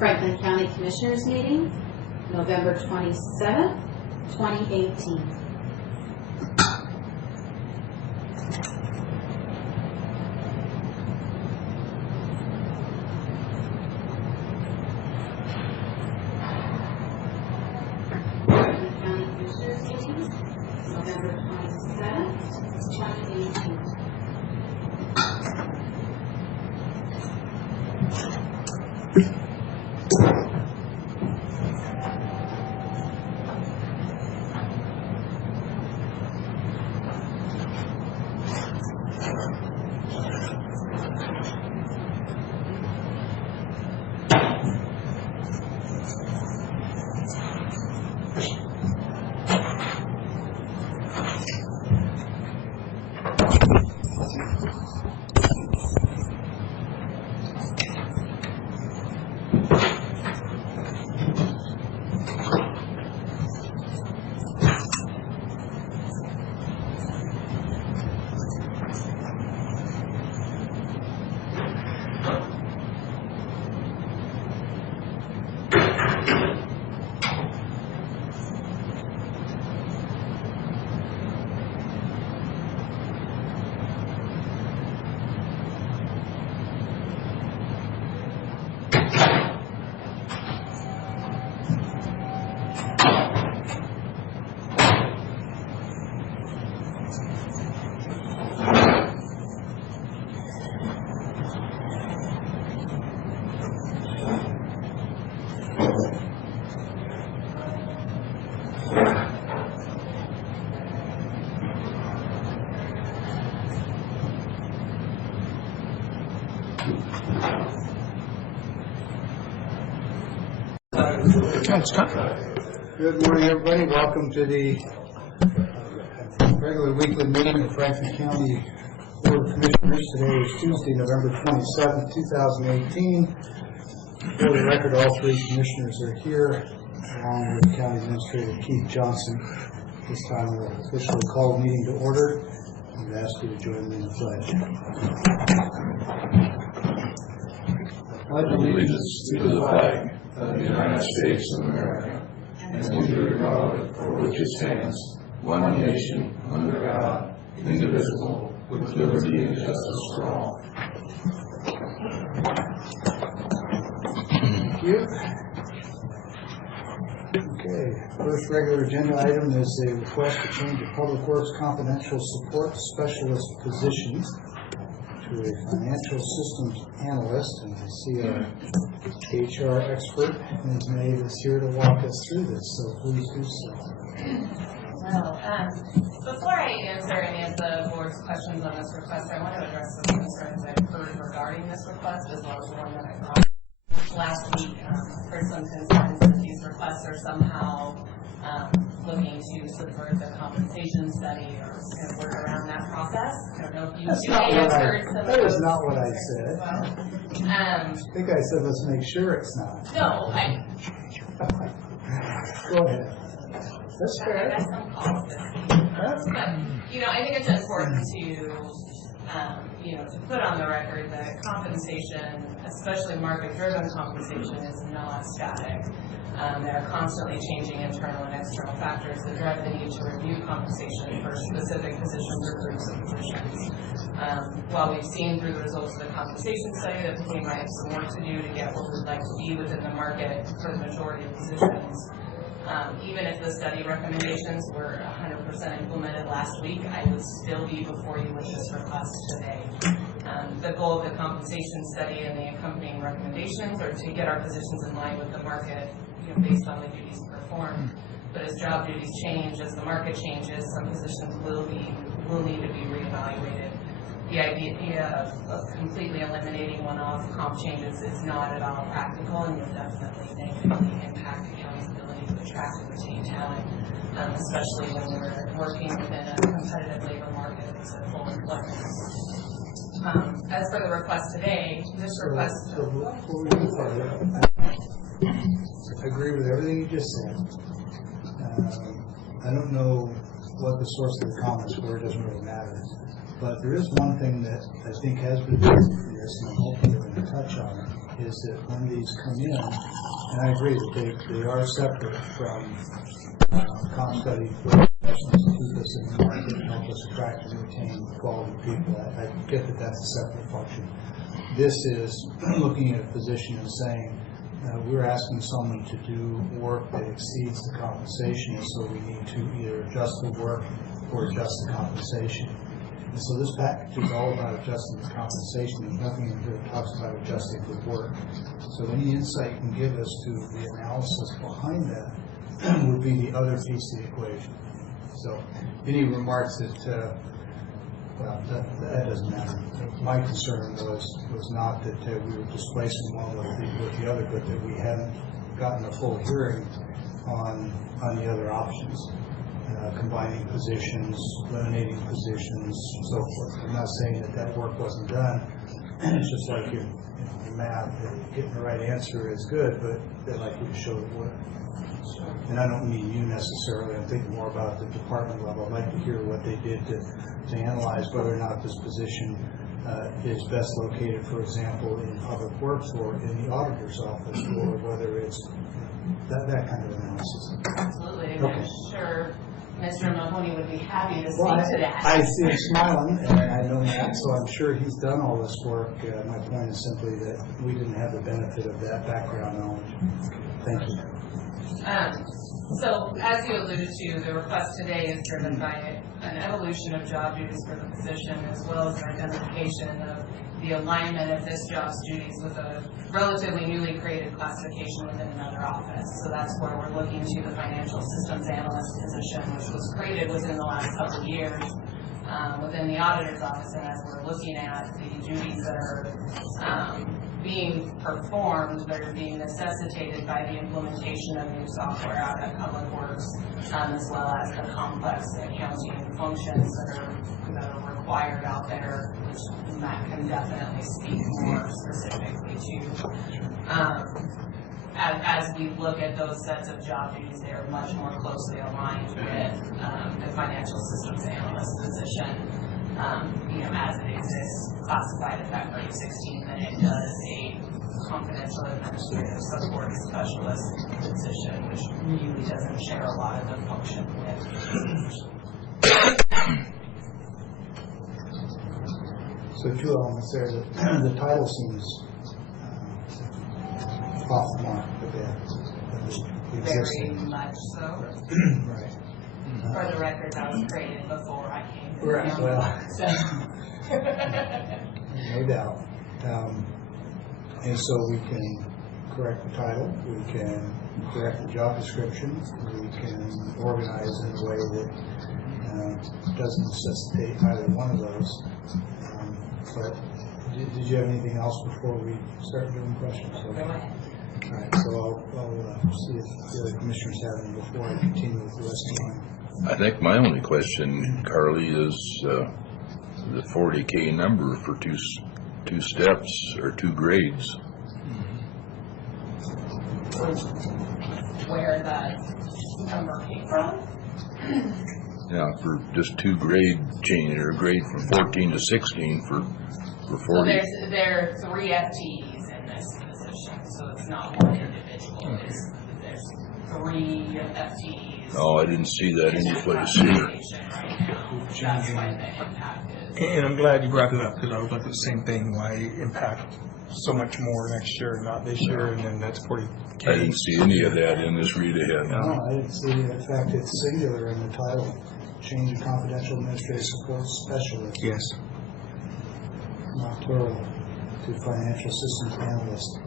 Franklin County Commissioners meeting, November 27th, 2018. Good morning, everybody. Welcome to the regular weekly meeting of Franklin County Board of Commissioners. Today is Tuesday, November 27th, 2018. For the record, all three commissioners are here, along with County Administrator Keith Johnson. This time we'll officially call the meeting to order and ask you to join me in the pledge. Pledge allegiance to the flag of the United States of America and to the republic for which it stands, one nation, under God, indivisible, with liberty and justice for all. Thank you. Okay, first regular agenda item is a request to change the Public Works Confidential Support Specialist positions to a Financial Systems Analyst, and I see our HR expert, Ms. May, is here to walk us through this, so please do so. Well, before I answer any of the board's questions on this request, I want to address some concerns I've heard regarding this request, as well as the one that I brought last week. I've heard some concerns that these requests are somehow looking to subvert the compensation study or kind of work around that process. I don't know if you heard some of That is those. not what I said. Well, I think I said let's make sure it's not. no, Go ahead. That's I fair. got some calls. But, I think it's important to, to put on the record that compensation, especially market-driven compensation, is not static. There are constantly changing internal and external factors that drive the need to review compensation for specific positions or groups of positions. While we've seen through the results of the compensation study that we might have some work to do to get where we'd like to be within the market for the majority of positions, even if the study recommendations were 100% implemented last week, I would still be before you with this request today. The goal of the compensation study and the accompanying recommendations are to get our positions in line with the market, based on the duties performed. But as job duties change, as the market changes, some positions will need to be reevaluated. The idea of completely eliminating one-off comp changes is not at all practical and will definitely negatively impact the county's ability to attract and retain talent, especially when we're working within a competitive labor market that's at full employment. As for the request today, this request... I agree with everything you just said. I don't know what the source of the comments were, it doesn't really matter. But there is one thing that I think has been raised for this, and I'm hoping you're going to touch on it, is that when these come in, and I agree that they are separate from comp study for professionals to keep us in the market and help us attract and retain quality people. I get that that's a separate function. This is looking at a position and saying, we're asking someone to do work that exceeds the compensation, and so we need to either adjust the work or adjust the compensation. And so this package is all about adjusting the compensation. There's nothing in here that talks about adjusting the work. So any insight you can give us to the analysis behind that would be the other piece of the equation. So any remarks that, well, that doesn't matter. My concern was not that we were displacing one with the other, but that we hadn't gotten a full hearing on the other options, combining positions, eliminating positions, so forth. I'm not saying that work wasn't done. It's just like your math, getting the right answer is good, but they'd like you to show the work. And I don't mean you necessarily. I'm thinking more about the department level. I'd like to hear what they did to analyze whether or not this position is best located, for example, in public works or in the auditor's office, or whether it's that kind of analysis. Absolutely. And Okay. I'm sure Mr. Mahoney would be happy to speak Well, to that. I see him smiling, and I know that, so I'm sure he's done all this work. My point is simply that we didn't have the benefit of that background knowledge. Thank you. So, as you alluded to, the request today is driven by an evolution of job duties for the position, as well as an identification of the alignment of this job's duties with a relatively newly created classification within another office. So that's where we're looking to the financial systems analyst position, which was created within the last couple of years within the auditor's office. And as we're looking at the duties that are being performed, that are being necessitated by the implementation of new software out at Public Works, as well as the complex accounting functions that are required out there, which Matt can definitely speak more specifically to. As we look at those sets of job duties, they are much more closely aligned with the financial systems analyst position, as it exists, classified effective 16, than it does a confidential administrative support specialist position, which really doesn't share a lot of the function with. So two elements there. The title seems off the mark a bit. Very much so. Right. For the record, that was created before I came to the Right, county. well. So. No doubt. And so we can correct the title, we can correct the job description, we can organize in a way that doesn't necessitate either one of those. But did you have anything else before we start doing questions? Go ahead. All right, so I'll see if the other commissioners have any before I continue with the rest of mine. I think my only question, Carly, is the 40K number for two steps or two grades. Where the number came from? Yeah, for just two grade change, or grade from 14 to 16 for So 40. there are 3 FTEs in this position, so it's not one individual. There's 3 FTEs. Oh, I didn't see that anyplace here. Right now. That's why the impact is. And I'm glad you brought it up, because I was looking at the same thing, why impact so much more next year, not this year, and then that's 40K. I didn't see any of that in this read ahead. No, I didn't see, in fact, it's singular in the title, change of confidential administrative support specialist, Yes. not plural, to financial systems analyst.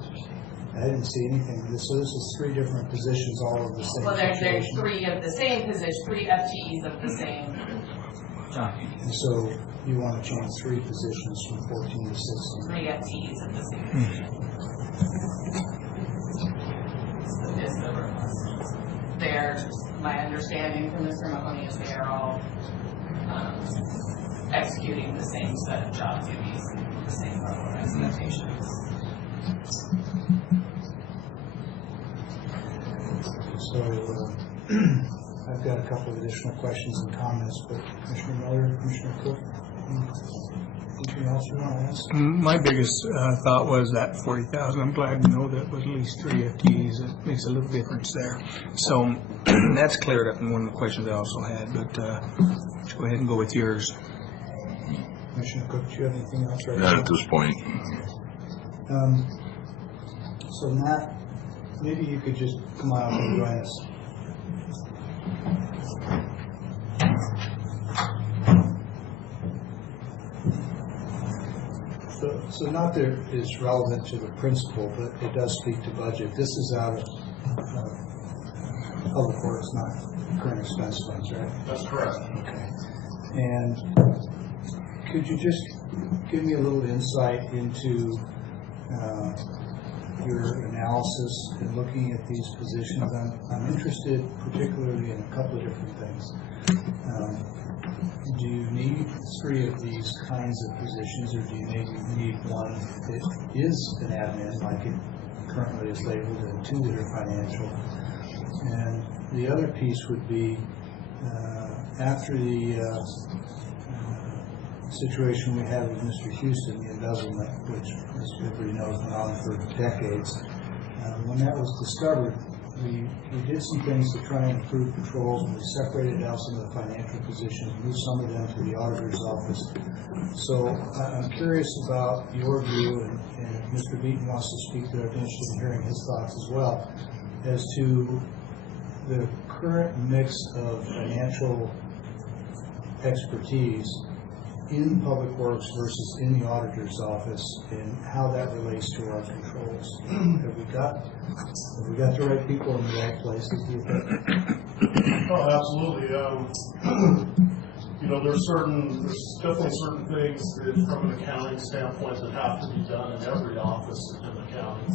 I didn't see anything, so this is 3 different positions, all of the same Well, there's situation. 3 of the same position, 3 FTEs of the same job duties. And so you want to change 3 positions from 14 to 16. 3 FTEs of the same position. Is the request. They're, my understanding from Mr. Mahoney is they are all executing the same set of job duties, the same level of expectations. So I've got a couple of additional questions and comments, but Commissioner Miller, Commissioner Cook? Anything else you want to ask? My biggest thought was that 40,000. I'm glad to know that was at least 3 FTEs. It makes a little difference there. So that's cleared up in one of the questions I also had. But let's go ahead and go with yours. Commissioner Cook, do you have anything else right Not now? at this point. So Matt, maybe you could just come on up and join us. So not that it's relevant to the principal, but it does speak to budget. This is out of public works, not current expense funds, right? That's correct. Okay. And could you just give me a little insight into your analysis in looking at these positions? I'm interested particularly in a couple of different things. Do you need 3 of these kinds of positions, or do you maybe need one that is an admin, like it currently is labeled, and 2 that are financial? And the other piece would be, after the situation we had with Mr. Houston, the embezzlement, which, as everybody knows, went on for decades, when that was discovered, we did some things to try and improve controls, and we separated out some of the financial positions, moved some of them to the auditor's office. So I'm curious about your view, and if Mr. Beaton wants to speak to it, I'm interested in hearing his thoughts as well, as to the current mix of financial expertise in Public Works versus in the auditor's office, and how that relates to our controls. Have we got the right people in the right places, do you think? Oh, absolutely. There's definitely certain things that, from an accounting standpoint, that have to be done in every office in the county.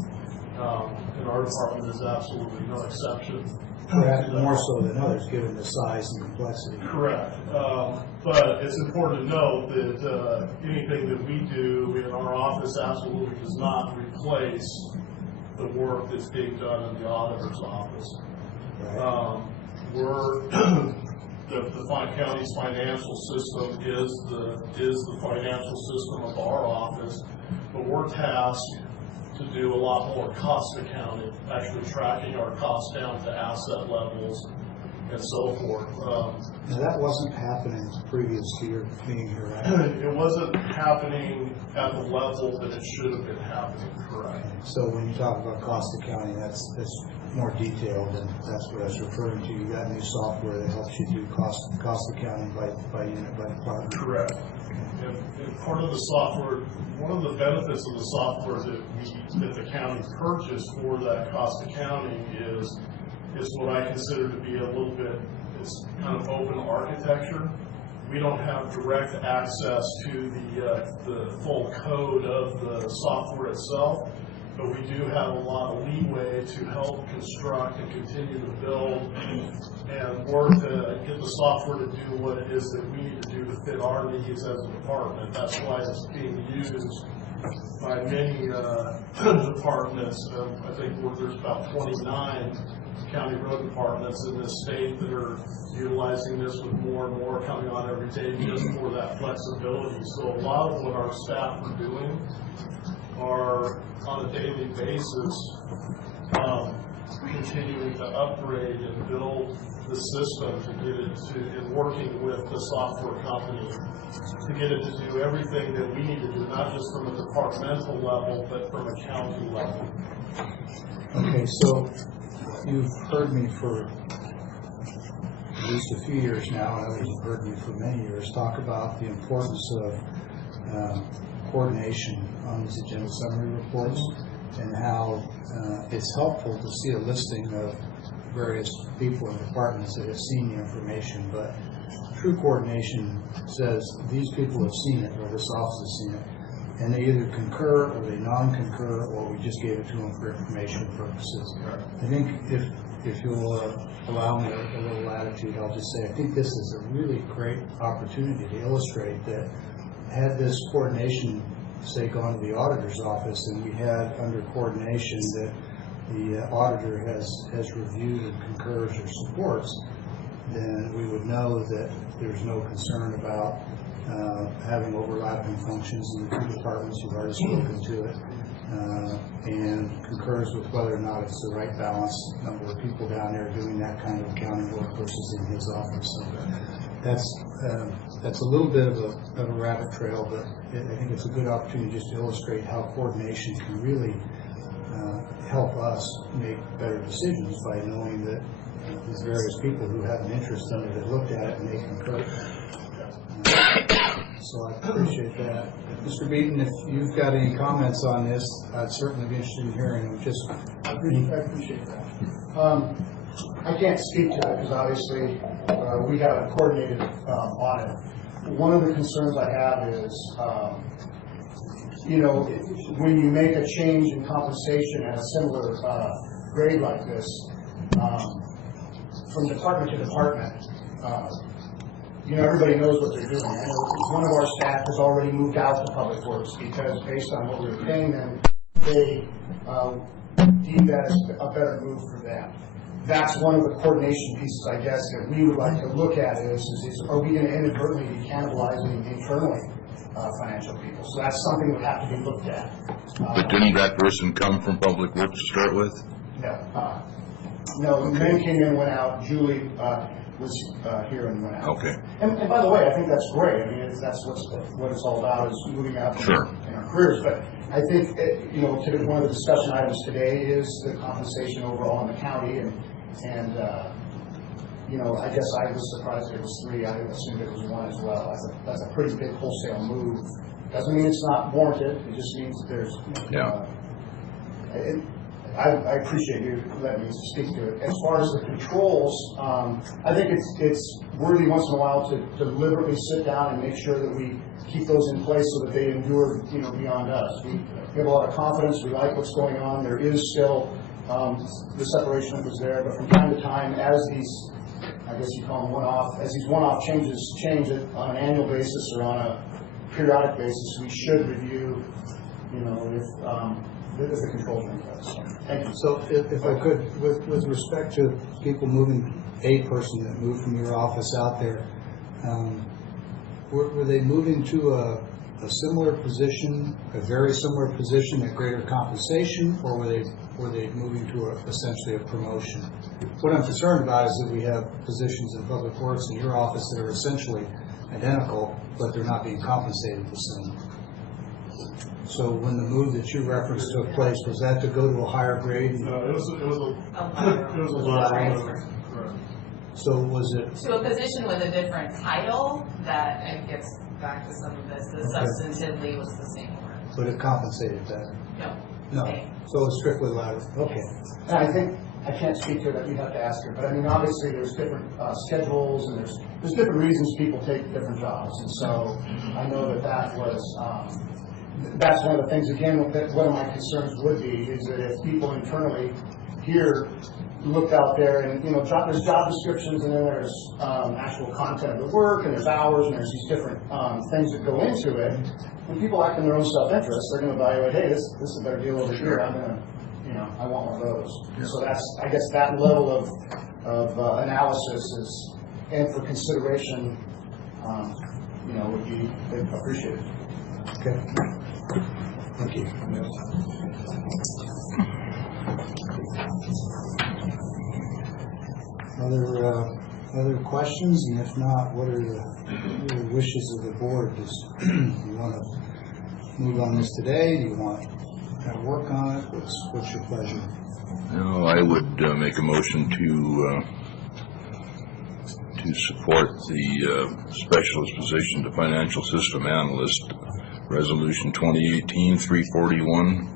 And our department is absolutely no exception. Perhaps more so than others, given the size and complexity. Correct. But it's important to note that anything that we do in our office absolutely does not replace the work that's being done in the auditor's office. Right. The county's financial system is the financial system of our office, but we're tasked to do a lot more cost accounting, actually tracking our costs down to asset levels and so forth. Now, that wasn't happening previous to your being here, right? It wasn't happening at the level that it should have been happening, correct? So when you talk about cost accounting, that's more detailed, and that's what I was referring to. You got new software that helps you do cost accounting by unit, by department. Correct. And part of the software, one of the benefits of the software that the county purchased for that cost accounting is what I consider to be a little bit, it's kind of open architecture. We don't have direct access to the full code of the software itself, but we do have a lot of leeway to help construct and continue to build and work to get the software to do what it is that we need to do to fit our needs as a department. That's why it's being used by many departments. I think there's about 29 county road departments in this state that are utilizing this, with more and more coming on every day just for that flexibility. So a lot of what our staff are doing are on a daily basis continuing to upgrade and build the system to get it to, and working with the software company to get it to do everything that we need to do, not just from a departmental level, but from a county level. Okay, so you've heard me for at least a few years now, and others have heard me for many years, talk about the importance of coordination on these agenda summary reports, and how it's helpful to see a listing of various people and departments that have seen the information, but true coordination says these people have seen it, or this office has seen it, and they either concur or they non-concur, or we just gave it to them for information purposes. I think if you'll allow me a little latitude, I'll just say I think this is a really great opportunity to illustrate that had this coordination, say, gone to the auditor's office, and we had under coordination that the auditor has reviewed and concurs or supports, then we would know that there's no concern about having overlapping functions in the two departments. You've already spoken to it. And concurs with whether or not it's the right balance, number of people down there doing that kind of accounting work versus in his office. So that's a little bit of a rabbit trail, but I think it's a good opportunity just to illustrate how coordination can really help us make better decisions by knowing that these various people who have an interest in it have looked at it and they concur. So I appreciate that. Mr. Beaton, if you've got any comments on this, I'd certainly be interested in hearing them. I appreciate that. I can't speak to it because obviously we haven't coordinated on it. One of the concerns I have is, when you make a change in compensation at a similar grade like this, from department to department, everybody knows what they're doing. I know one of our staff has already moved out to Public Works because based on what we were paying them, they deemed that as a better move for them. That's one of the coordination pieces, I guess, that we would like to look at is are we going to inadvertently be cannibalizing internally financial people? So that's something that would have to be looked at. But didn't that person come from Public Works to start with? No. No, men came in, went out. Julie was here and went out. Okay. And by the way, I think that's great. I mean, that's what it's all about is moving up in our careers. But I think, one of the discussion items today is the compensation overall in the county. And I guess I was surprised it was 3. I assumed it was 1 as well. That's a pretty big wholesale move. Doesn't mean it's not warranted. It just means that there's... I appreciate you letting me speak to it. As far as the controls, I think it's worthy once in a while to deliberately sit down and make sure that we keep those in place so that they endure, beyond us. We have a lot of confidence. We like what's going on. There is still the separation that was there, but from time to time, as these, I guess you call them one-off, as these one-off changes change it on an annual basis or on a periodic basis, we should review, if the controls are in place. So, thank you. So if I could, with respect to people moving, a person that moved from your office out there, were they moving to a similar position, a very similar position at greater compensation, or were they moving to essentially a promotion? What I'm concerned about is that we have positions in Public Works in your office that are essentially identical, but they're not being compensated the same. So when the move that you referenced took place, was that to go to a higher grade? No, it was a lateral. Correct. So was it? To a position with a different title, that it gets back to some of this. The substantively was the same word. But it compensated that? No. No. So it's strictly lateral. Okay. And I think, I can't speak to it, you'd have to ask her, but I mean, obviously there's different schedules and there's different reasons people take different jobs. And so I know that was, that's one of the things, again, that one of my concerns would be is that if people internally here looked out there and, there's job descriptions and then there's actual content of the work and there's hours and there's these different things that go into it. When people act in their own self-interest, they're going to evaluate, hey, this is a better deal over here. I'm going to, I want one of those. Yeah. So that's, I guess, that level of analysis is, and for consideration, would be appreciated. Okay. Thank you. Other questions? And if not, what are the wishes of the board? Do you want to move on this today? Do you want to work on it? What's your pleasure? No, I would make a motion to support the specialist position to financial system analyst, resolution 2018-341.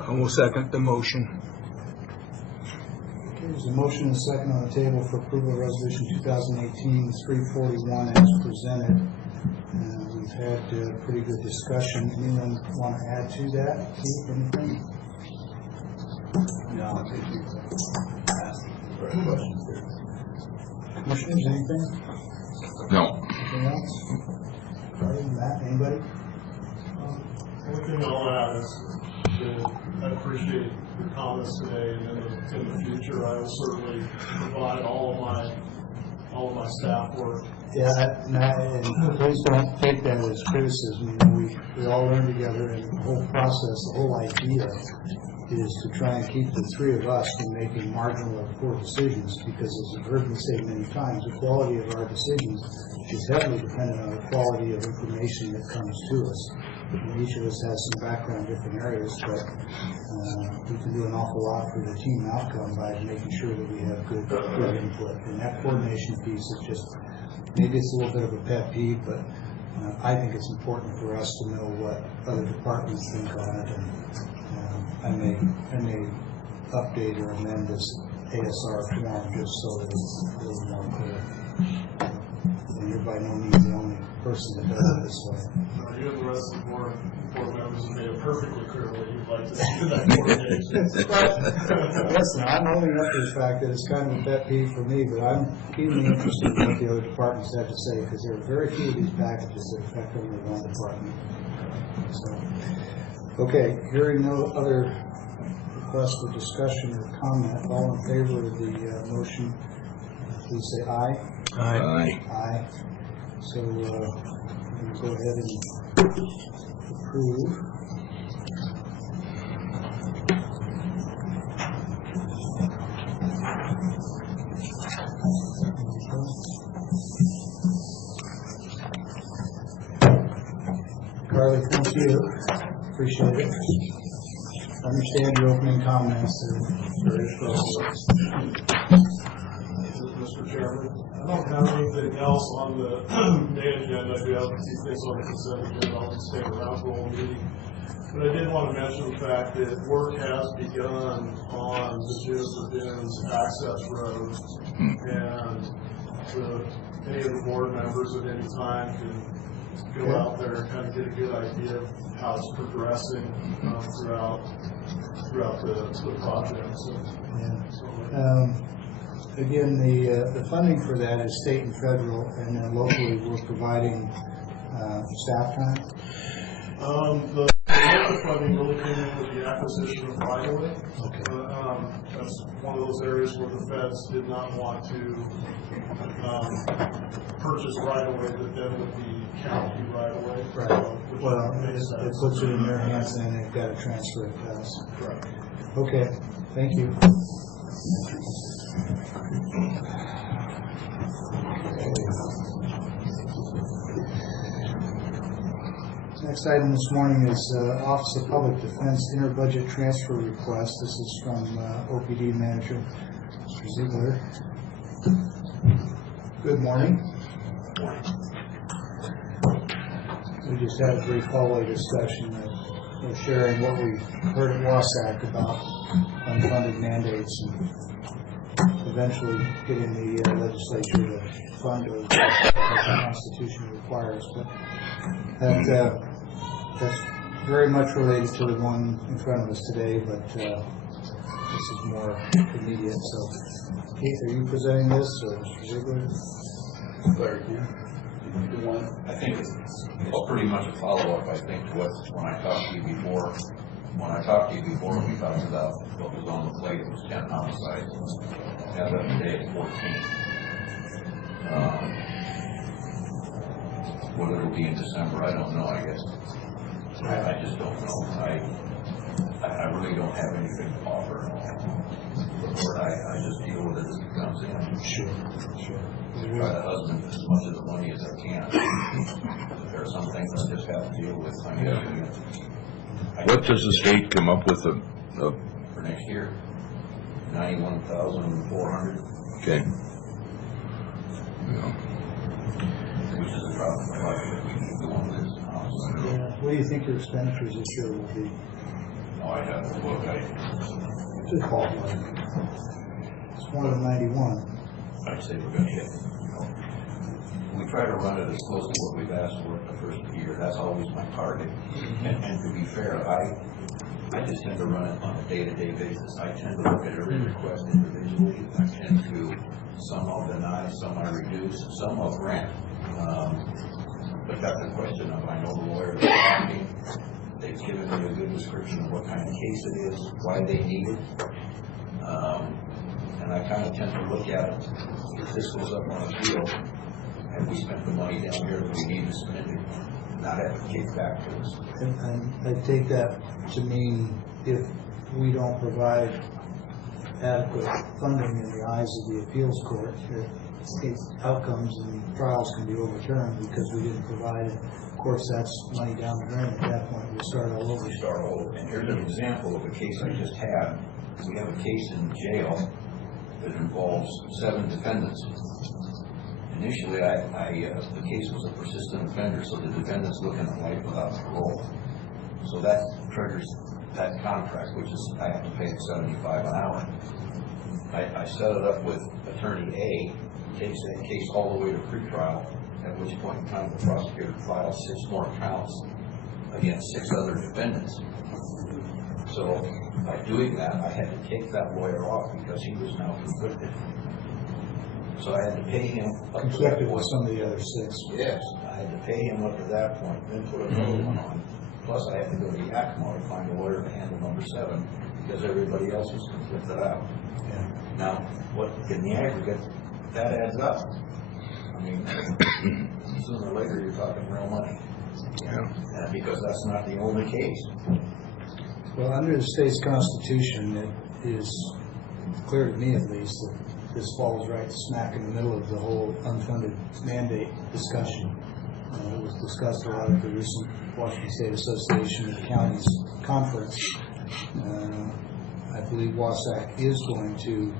I will second the motion. Okay, there's a motion and a second on the table for approval of resolution 2018-341 as presented. We've had pretty good discussion. Anyone want to add to that? Keith, anything? No, I think you asked the right questions there. Commissioners, anything? No. Anything else? Charlie, Matt, anybody? One thing I'll add is I appreciate your comments today, and in the future, I will certainly provide all of my staff work Yeah, and please don't take that as criticism. You know, we all learn together, and the whole process, the whole idea is to try and keep the three of us from making marginal or poor decisions, because as you've heard me say many times, the quality of our decisions is heavily dependent on the quality of information that comes to us. And each of us has some background in different areas, but we can do an awful lot for the team outcome by making sure that we have good input. And that coordination piece is just, maybe it's a little bit of a pet peeve, but I think it's important for us to know what other departments think on it. And I may update or amend this ASR form just so that it's a little more clear. And you're by no means the only person that does it this way. You and the rest of the board members have made it perfectly clear what you'd like to see in that coordination. Listen, I'm owning up to the fact that it's kind of a pet peeve for me, but I'm keenly interested in what the other departments have to say, because there are very few of these packages that affect only one department. So, okay, hearing no other requests for discussion or comment, all in favor of the motion, please say aye. Aye. Aye. So, we'll go ahead and approve. Carly, thank you. Appreciate it. Understand your opening comments. They're very appropriate. Mr. Chairman, I don't have anything else on the main agenda. I do have a few things on the consent agenda. I'll just stay around for the whole meeting. But I did want to mention the fact that work has begun on the Jennifer Bins access road, and any of the board members at any time can go out there and kind of get a good idea of how it's progressing throughout the project. So, Again, the funding for that is state and federal, and then locally we're providing staff time. The local funding really came in with the acquisition of right-of-way. Okay. That's one of those areas where the feds did not want to purchase right-of-way that then would be county right-of-way. Right. Well, it puts it in their hands, and then they've got to transfer it to us. Correct. Okay, thank you. Next item this morning is Office of Public Defense Inter-Budget Transfer Request. This is from OPD Manager Mr. Ziegler. Good morning. We just had a brief hallway discussion of sharing what we heard at WASAC about unfunded mandates and eventually getting the legislature to fund those as the Constitution requires. But that's very much related to the one in front of us today, but this is more immediate. So, Keith, are you presenting this, or Mr. Ziegler? I think it's pretty much a follow-up, I think, to when I talked to you before. When I talked to you before, we talked about what was on the plate. It was 10 homicides. As of today, it's 14. Whether it'll be in December, I don't know, I guess. I just don't know. I really don't have anything to offer. I just deal with it as it comes in. Sure. I try to husband as much of the money as I can. There are some things I just have to deal with. What does the state come up with For next year, 91,400. Okay. Yeah. Which is a drop in the bucket. We keep going with this. What do you think your expenditures this year will be? I have to look. Just ballpark. It's more than 91. I'd say we're going to hit. We try to run it as close to what we've asked for the first year. That's always my target. And to be fair, I just tend to run it on a day-to-day basis. I tend to look at every request individually. I tend to, some I'll deny, some I reduce, some I'll grant. But that's the question of, I know the lawyer is talking. They've given me a good description of what kind of case it is, why they need it. And I kind of tend to look at it. If this goes up on appeal, have we spent the money down here that we need to spend it, not have it kicked back to us? And I take that to mean if we don't provide adequate funding in the eyes of the appeals court, its outcomes and trials can be overturned because we didn't provide it. Of course, that's money down the drain. At that point, we start all over. We start all over. And here's an example of a case I just had. We have a case in jail that involves 7 defendants. Initially, the case was a persistent offender, so the defendant's looking at life without parole. So that triggers that contract, which is I have to pay $75 an hour. I set it up with attorney A, takes that case all the way to pretrial, at which point in time the prosecutor files 6 more counts against 6 other defendants. So by doing that, I had to take that lawyer off because he was now conflicted. So I had to pay him up to that Conflicted with point. some of the other 6. Yes, I had to pay him up to that point, then put another one on. Plus, I had to go to Yakima to find a lawyer to handle number 7 because everybody else was conflicted out. Yeah. Now, what in the aggregate, that adds up. I mean, sooner or later, you're talking real money. Yeah. Because that's not the only case. Well, under the state's constitution, it is clear to me at least that this falls right smack in the middle of the whole unfunded mandate discussion. It was discussed a lot at the recent Washington State Association of Counties conference. I believe Wasac is going to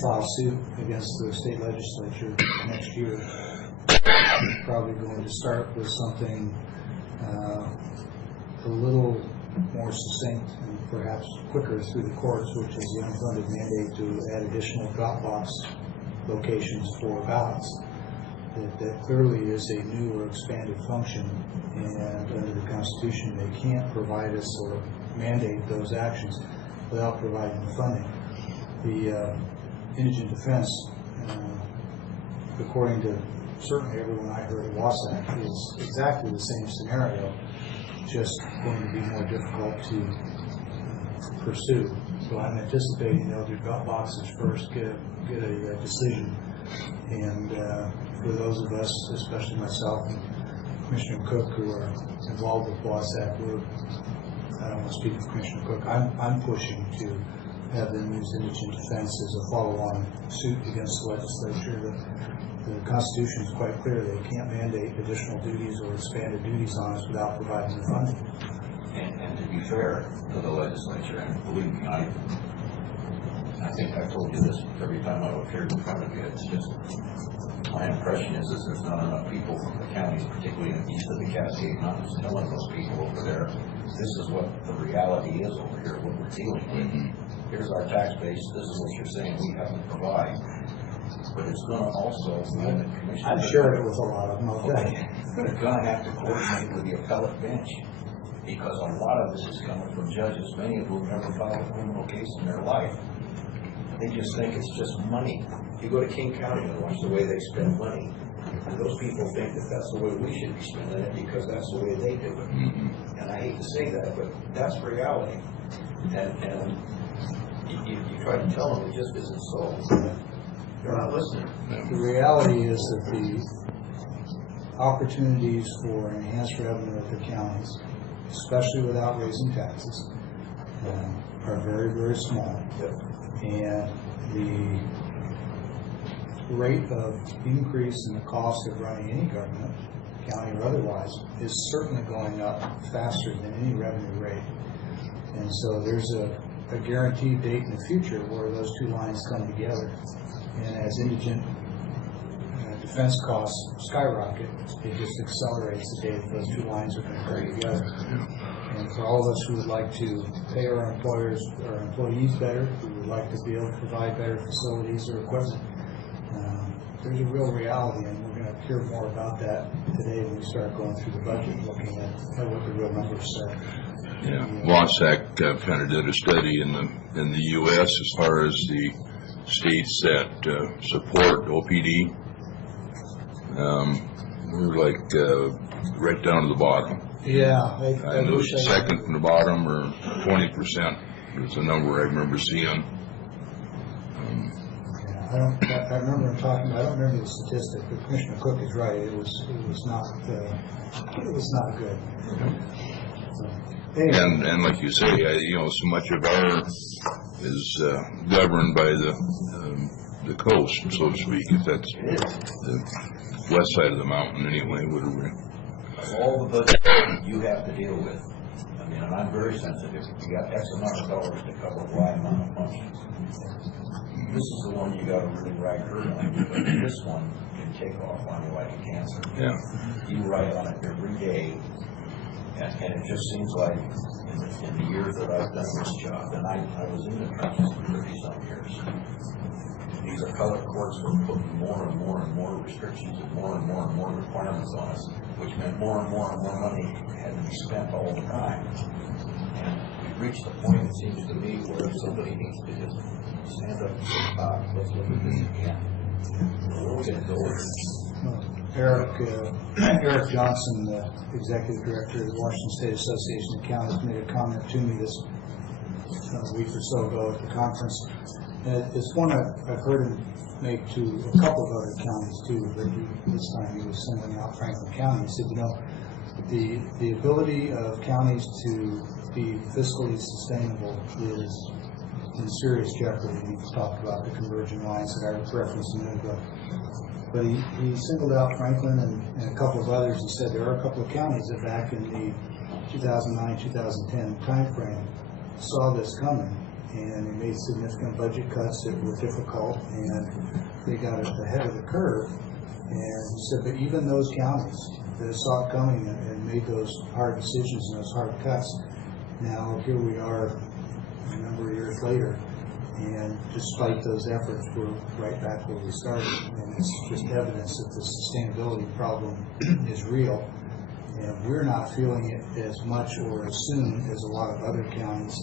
file suit against the state legislature next year. Probably going to start with something a little more succinct and perhaps quicker through the courts, which is the unfunded mandate to add additional drop box locations for ballots. That clearly is a new or expanded function, and under the Constitution, they can't provide us or mandate those actions without providing the funding. The indigent defense, according to certainly everyone I heard at Wasac, is exactly the same scenario, just going to be more difficult to pursue. So I'm anticipating they'll do drop boxes first, get a decision, and for those of us, especially myself and Commissioner Cook, who are involved with Wasac, I don't want to speak for Commissioner Cook, I'm pushing to have them use indigent defense as a follow-on suit against the legislature. The Constitution is quite clear. They can't mandate additional duties or expanded duties on us without providing the funding. And to be fair to the legislature, and believe me, I think I've told you this every time I've appeared in front of you, it's just, my impression is there's not enough people from the counties, particularly in the east of the Cascade Mountains, telling those people over there, this is what the reality is over here, what we're dealing with. Here's our tax base, this is what you're saying we have to provide. But it's going to also limit commissioners. I've shared it with a lot of them, okay? They're going to have to coordinate with the appellate bench, because a lot of this is coming from judges, many of whom never filed a criminal case in their life. They just think it's just money. You go to King County and watch the way they spend money, and those people think that that's the way we should be spending it because that's the way they do it. And I hate to say that, but that's reality. And you try to tell them it just isn't so. They're not listening. The reality is that the opportunities for enhanced revenue at the counties, especially without raising taxes, are very, very small. And the rate of increase in the cost of running any government, county or otherwise, is certainly going up faster than any revenue rate. And so there's a guaranteed date in the future where those two lines come together. And as indigent defense costs skyrocket, it just accelerates the date those two lines are going to come together. And for all of us who would like to pay our employees better, who would like to be able to provide better facilities or equipment, there's a real reality, and we're going to hear more about that today when we start going through the budget, looking at what the real numbers are. Yeah, Wasac kind of did a study in the U.S. as far as the states that support OPD. We're like right down to the bottom. Yeah, I know it's second from the bottom, or 20% is the number I remember seeing. I remember him talking, I don't remember the statistic, but Commissioner Cook is right, it was not good. So, anyway. And like you say, so much of our is governed by the coast, so to speak, if that's the west side of the mountain anyway, whatever. All the budget you have to deal with, I mean, and I'm very sensitive, you got X amount of dollars to cover Y amount of functions. This is the one you gotta really ride herd on, because this one can take off on you like a cancer. Yeah. You ride on it every day, and it just seems like in the years that I've done this job, and I was in the trenches for 30-some years, these appellate courts were putting more and more and more restrictions and more requirements on us, which meant more and more money had to be spent all the time. And we've reached the point, it seems to me, where somebody needs to just stand up and say, let's look at this again. We'll get it over. Eric Johnson, the Executive Director of the Washington State Association of Counties, made a comment to me this week or so ago at the conference. And it's one I've heard him make to a couple of other counties too, but this time he was singling out Franklin County. He said, the ability of counties to be fiscally sustainable is in serious jeopardy. He talked about the converging lines that I referenced a minute ago. But he singled out Franklin and a couple of others and said there are a couple of counties that back in the 2009-2010 timeframe saw this coming, and they made significant budget cuts that were difficult, and they got ahead of the curve. And he said, but even those counties that saw it coming and made those hard decisions and those hard cuts, now here we are a number of years later, and despite those efforts, we're right back where we started. And it's just evidence that the sustainability problem is real, and we're not feeling it as much or as soon as a lot of other counties.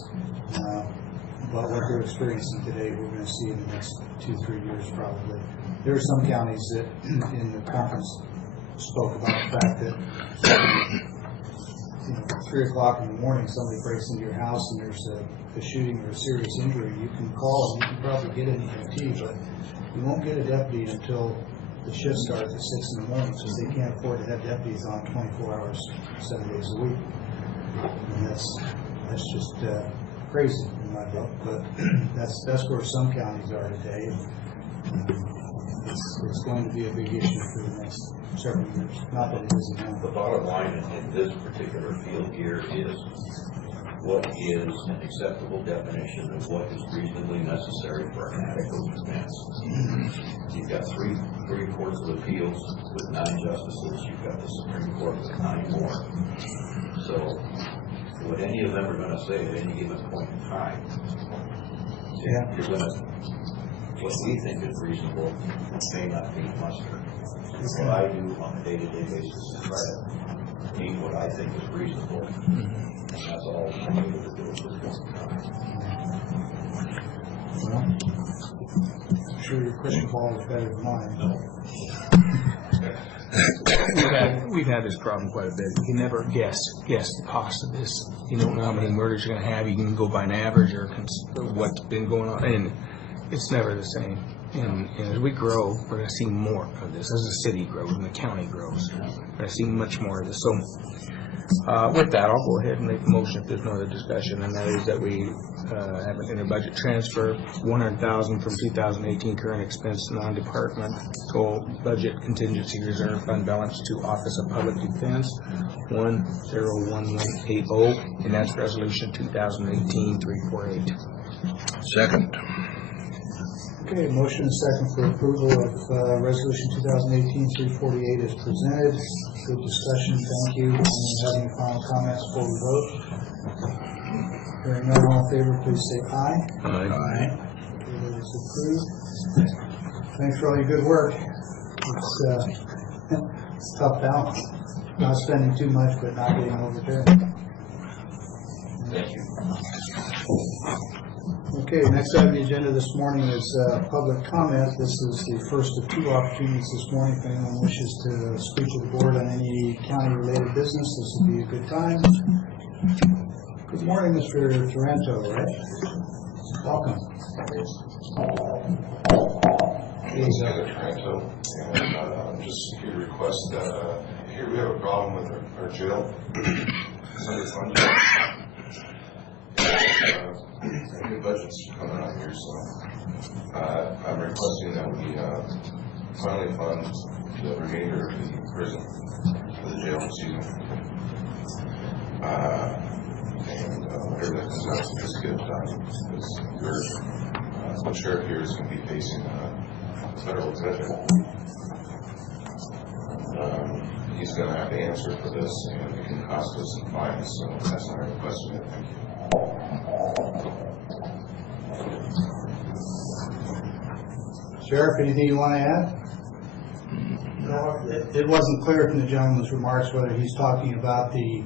But what they're experiencing today, we're going to see in the next 2-3 years probably. There are some counties that in the conference spoke about the fact that 3 o'clock in the morning somebody breaks into your house and there's a shooting or a serious injury. You can call and you can probably get an EMT, but you won't get a deputy until the shift starts at 6 in the morning, because they can't afford to have deputies on 24 hours, 7 days a week. And that's just crazy in my book, but that's where some counties are today. It's going to be a big issue for the next several years. Not that it isn't now. The bottom line in this particular field here is what is an acceptable definition of what is reasonably necessary for an adequate defense. You've got three courts of appeals with 9 justices. You've got the Supreme Court with 9 more. So what any of them are going to say at any given point in time, you're going to, what we think is reasonable may not be muster. What I do on a day-to-day basis is try to meet what I think is reasonable. And that's all I'm able to do at this point in time. Well, I'm sure your crystal ball is better than mine. We've had this problem quite a bit. You can never guess the cost of this. You don't know how many murders you're going to have. You can go by an average or what's been going on, and it's never the same. And as we grow, we're going to see more of this. As the city grows and the county grows, we're going to see much more of this. So with that, I'll go ahead and make a motion if there's no other discussion, and that is that we have an interbudget transfer, $100,000 from 2018 current expense non-departmental budget contingency reserve fund balance to Office of Public Defense 101180, and that's resolution 2018-348. Second. Okay, motion and second for approval of resolution 2018-348 is presented. Good discussion, thank you. Anyone have any final comments before we vote? Hearing none, all in favor, please say aye. Aye. Okay, that is approved. Thanks for all your good work. It's a tough balance. Not spending too much, but not getting overturned. Thank you. Okay, next item on the agenda this morning is public comment. This is the first of 2 opportunities this morning. If anyone wishes to speak to the board on any county-related business, this would be a good time. Good morning, Mr. Taranto, right? Welcome. Please, Taylor Taranto, and just here to request that, here we have a problem with our jail. It's underfunded. New budget's coming out here, so I'm requesting that we finally fund the remainder of the prison, the jail, excuse me. And whatever that comes out to, just get it done. Because the sheriff here is going to be facing a federal judge. He's going to have to answer for this, and it can cost us some fines. So that's my request. Thank you. Sheriff, anything you want to add? No, it wasn't clear from the gentleman's remarks whether he's talking about the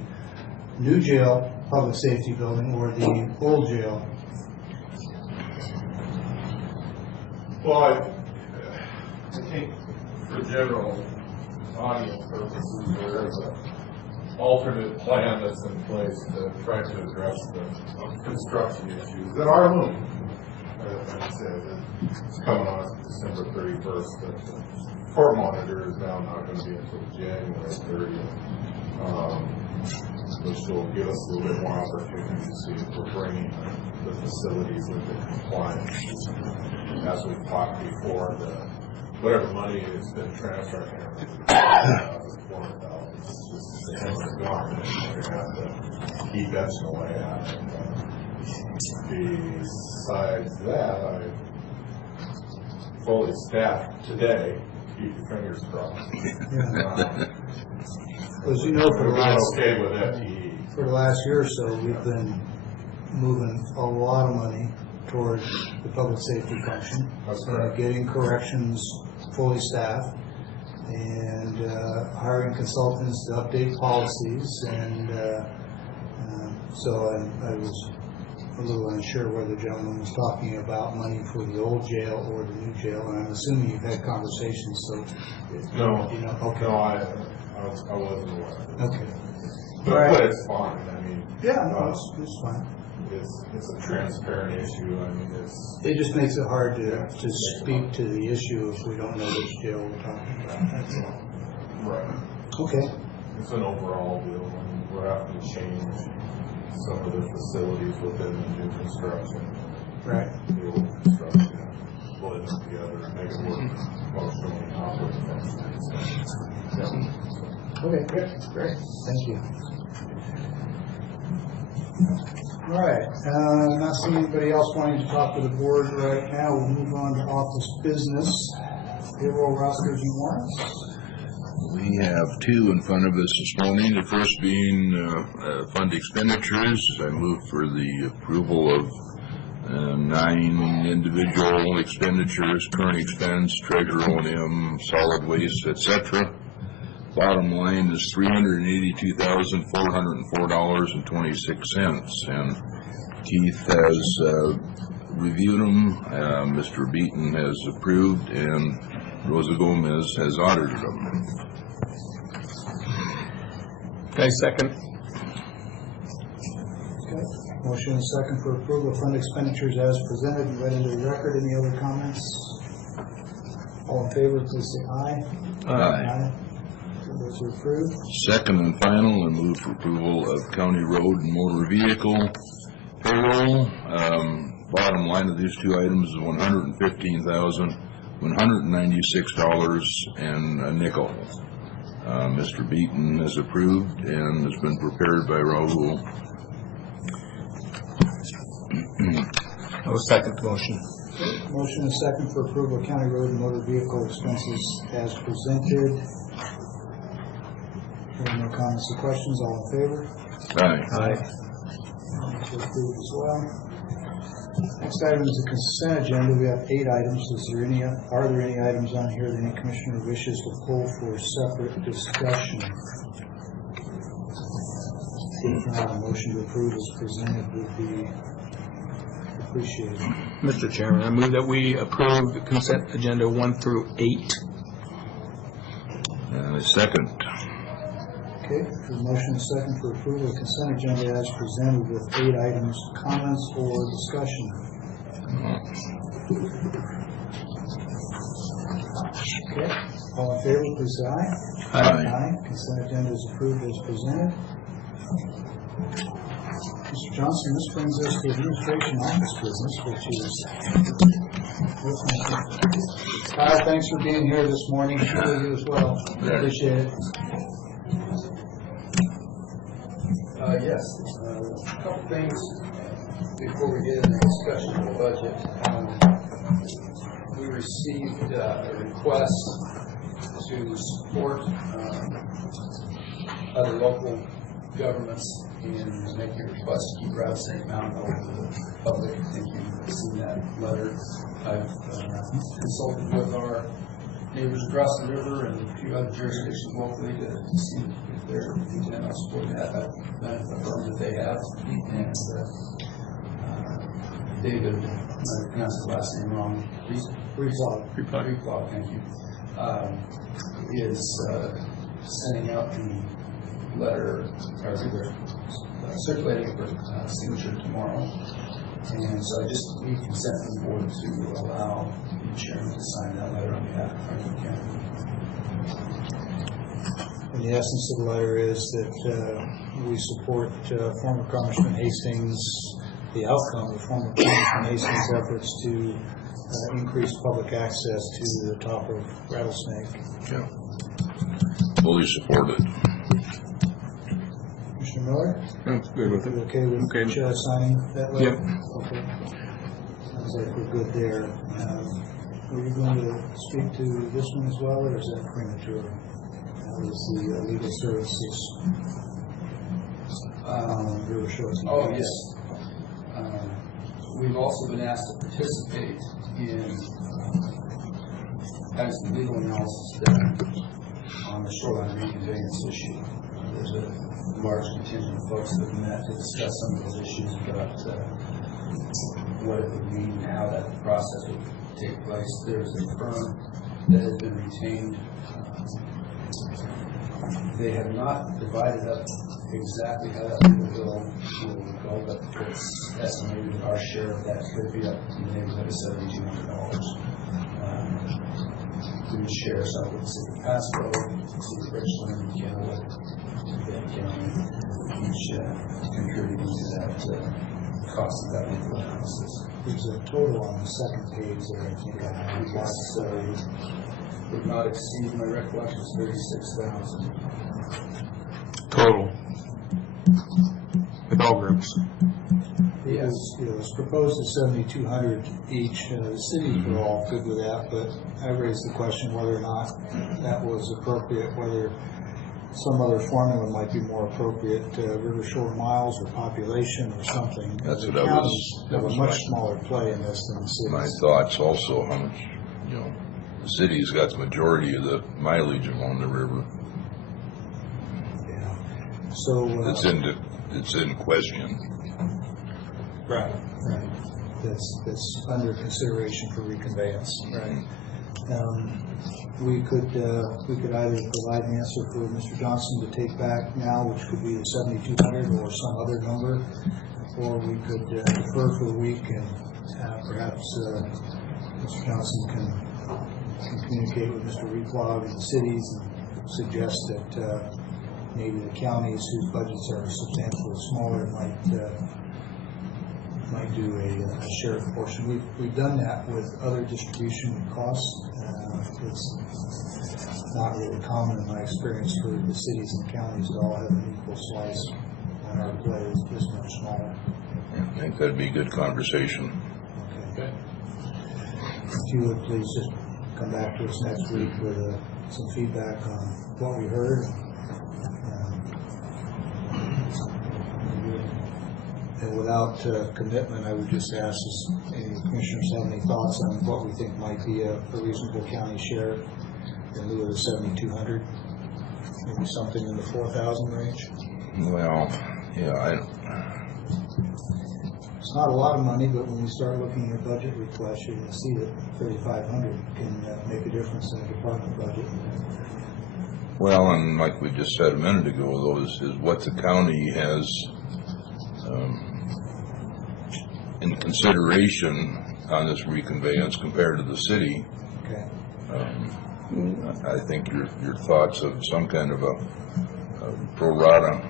new jail, public safety building, or the old jail. Well, I think for general audience purposes, there is an alternate plan that's in place to try to address the construction issues that are looming. As I said, it's coming on December 31st, but the court monitor is now not going to be until January 30th, which will give us a little bit more opportunity to see if we're bringing the facilities into compliance. As we've talked before, whatever money has been transferred here, $400,000, it's just the hands are gone, and we're going to have to keep etching away at it. Besides that, I fully staffed today. Keep your fingers crossed. As you know, for the We're last okay with FTE. for the last year or so, we've been moving a lot of money towards the public safety function. That's correct. Getting corrections fully staffed and hiring consultants to update policies. And so I was a little unsure whether the gentleman was talking about money for the old jail or the new jail. And I'm assuming you've had conversations, so. No, you know, okay. no, I wasn't aware. Okay. But it's fine. I mean, Yeah, no, it's fine. it's a transparent issue. I mean, It just makes it hard to speak to the issue if we don't know which jail we're talking about. That's all. right. Okay. It's an overall deal, and we're having to change some of the facilities within the new construction. Right. The old construction, blend them together and make it work functionally and operate functionally. So, yeah. Okay, good. Great. Thank you. All right. Not seeing anybody else wanting to talk to the board right now. We'll move on to office business. Payroll rosters and warrants. We have two in front of us this morning. The first being fund expenditures. I move for the approval of 9 individual expenditures, current expense, treasurer O&M, solid waste, etc. Bottom line is $382,404.26, and Keith has reviewed them. Mr. Beaton has approved, and Rosa Gomez has audited them. Okay, second. Okay. Motion and second for approval of fund expenditures as presented and read into the record. Any other comments? All in favor, please say aye. Aye. Those are approved. Second and final, I move for approval of county road and motor vehicle payroll. Bottom line of these two items is $115,196 and a nickel. Mr. Beaton has approved and has been prepared by Raul. I will second the motion. Motion and second for approval of county road and motor vehicle expenses as presented. Hearing no comments or questions, all in favor? Aye. Aye. Those are approved as well. Next item is the consent agenda. We have 8 items. Are there any items on here that any commissioner wishes to pull for separate discussion? If not, a motion to approve as presented would be appreciated. Mr. Chairman, I move that we approve the consent agenda 1 through 8. And a second. Okay, for motion and second for approval of consent agenda as presented with 8 items, comments or discussion. Okay, all in favor, please say aye. Aye. Consent agenda is approved as presented. Mr. Johnson, this brings us to administration office business, which is, Kyle, thanks for being here this morning. Sure, you as well. Appreciate it. Yes, a couple things before we get into discussion of the budget. We received a request to support other local governments in making a request to keep Rattlesnake Mountain open to the public. I think you've seen that letter. I've consulted with our neighbors across the river and a few other jurisdictions locally to see if they're intent on supporting that. I've affirmed that they have. And David, I pronounced the last name wrong. Replog, thank you. Is sending out the letter, or circulating for signature tomorrow. And so I just need consent from the board to allow the chairman to sign that letter on behalf of Franklin County. And the essence of the letter is that we support former Congressman Hastings, the outcome of former Congressman Hastings' efforts to increase public access to the top of Rattlesnake. Yeah. Fully supported. Commissioner Miller? That's good with it. You okay with signing that letter? Yep. Okay. Sounds like we're good there. Were you going to speak to this one as well, or is that premature? That was the legal services. River Shores. Oh, yes. We've also been asked to participate in having some legal analysis done on the shoreline reconveyance issue. There's a large contingent of folks that have met to discuss some of those issues about what it would mean and how that process would take place. There's a firm that has been retained. They have not divided up exactly how that legal bill will go, but it's estimated that our share of that could be up in the neighborhood of $7,200. We would share some with the city of Pasco, city of Richland, Kenwood, Benton County, each contributing to that cost of that legal analysis. There's a total on the second page there, I think. Would not exceed, my recollection is $36,000. Total. With all groups. It was proposed at 7,200 each. The cities were all good with that, but I raised the question whether or not that was appropriate, whether some other formula might be more appropriate, river shore miles or population or something. That's what I counties have a much smaller play in this than the cities. My thoughts also, how much, the city's got the majority of the mileage along the river. Yeah. So It's in question. Right. That's under consideration for reconveyance. Right. We could either provide an answer for Mr. Johnson to take back now, which could be the 7,200 or some other number, or we could defer for the week and perhaps Mr. Johnson can communicate with Mr. Replog and the cities and suggest that maybe the counties whose budgets are substantially smaller might do a shared portion. We've done that with other distribution costs. It's not really common in my experience for the cities and counties to all have an equal slice when our play is this much smaller. I think that'd be a good conversation. Okay. If you would please just come back to us next week with some feedback on what we heard. And without commitment, I would just ask if any commissioners have any thoughts on what we think might be a reasonable county share in lieu of the 7,200, maybe something in the 4,000 range. Well, yeah, It's not a lot of money, but when we start looking at budget requests, you're going to see that 3,500 can make a difference in the department budget. well, and like we just said a minute ago, though, is what the county has in consideration on this reconveyance compared to the city. Okay. I think your thoughts of some kind of a pro rata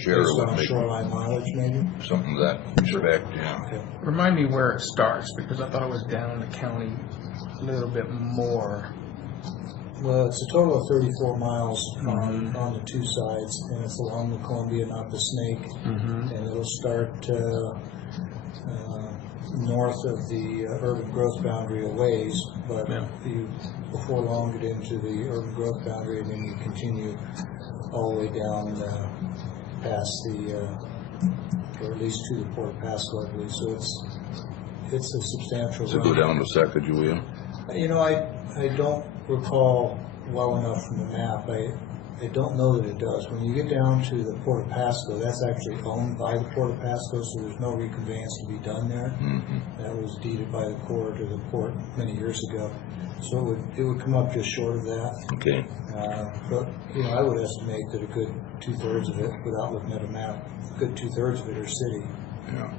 share Based would on make shoreline mileage, maybe? something of that respect, yeah. Okay. Remind me where it starts, because I thought it was down the county a little bit more. Well, it's a total of 34 miles on the two sides, and it's along the Columbia, not the Snake. And it'll start north of the urban growth boundary a ways, but you before long get into the urban growth boundary, and then you continue all the way down past the, or at least to the Port of Pasco, I believe. So it's a substantial. Does it go down to Sacagawea? You know, I don't recall well enough from the map. I don't know that it does. When you get down to the Port of Pasco, that's actually owned by the Port of Pasco, so there's no reconveyance to be done there. That was deeded by the Corps to the port many years ago. So it would come up just short of that. Okay. But, you know, I would estimate that a good 2/3 of it, without looking at a map, a good 2/3 of it are city. Yeah.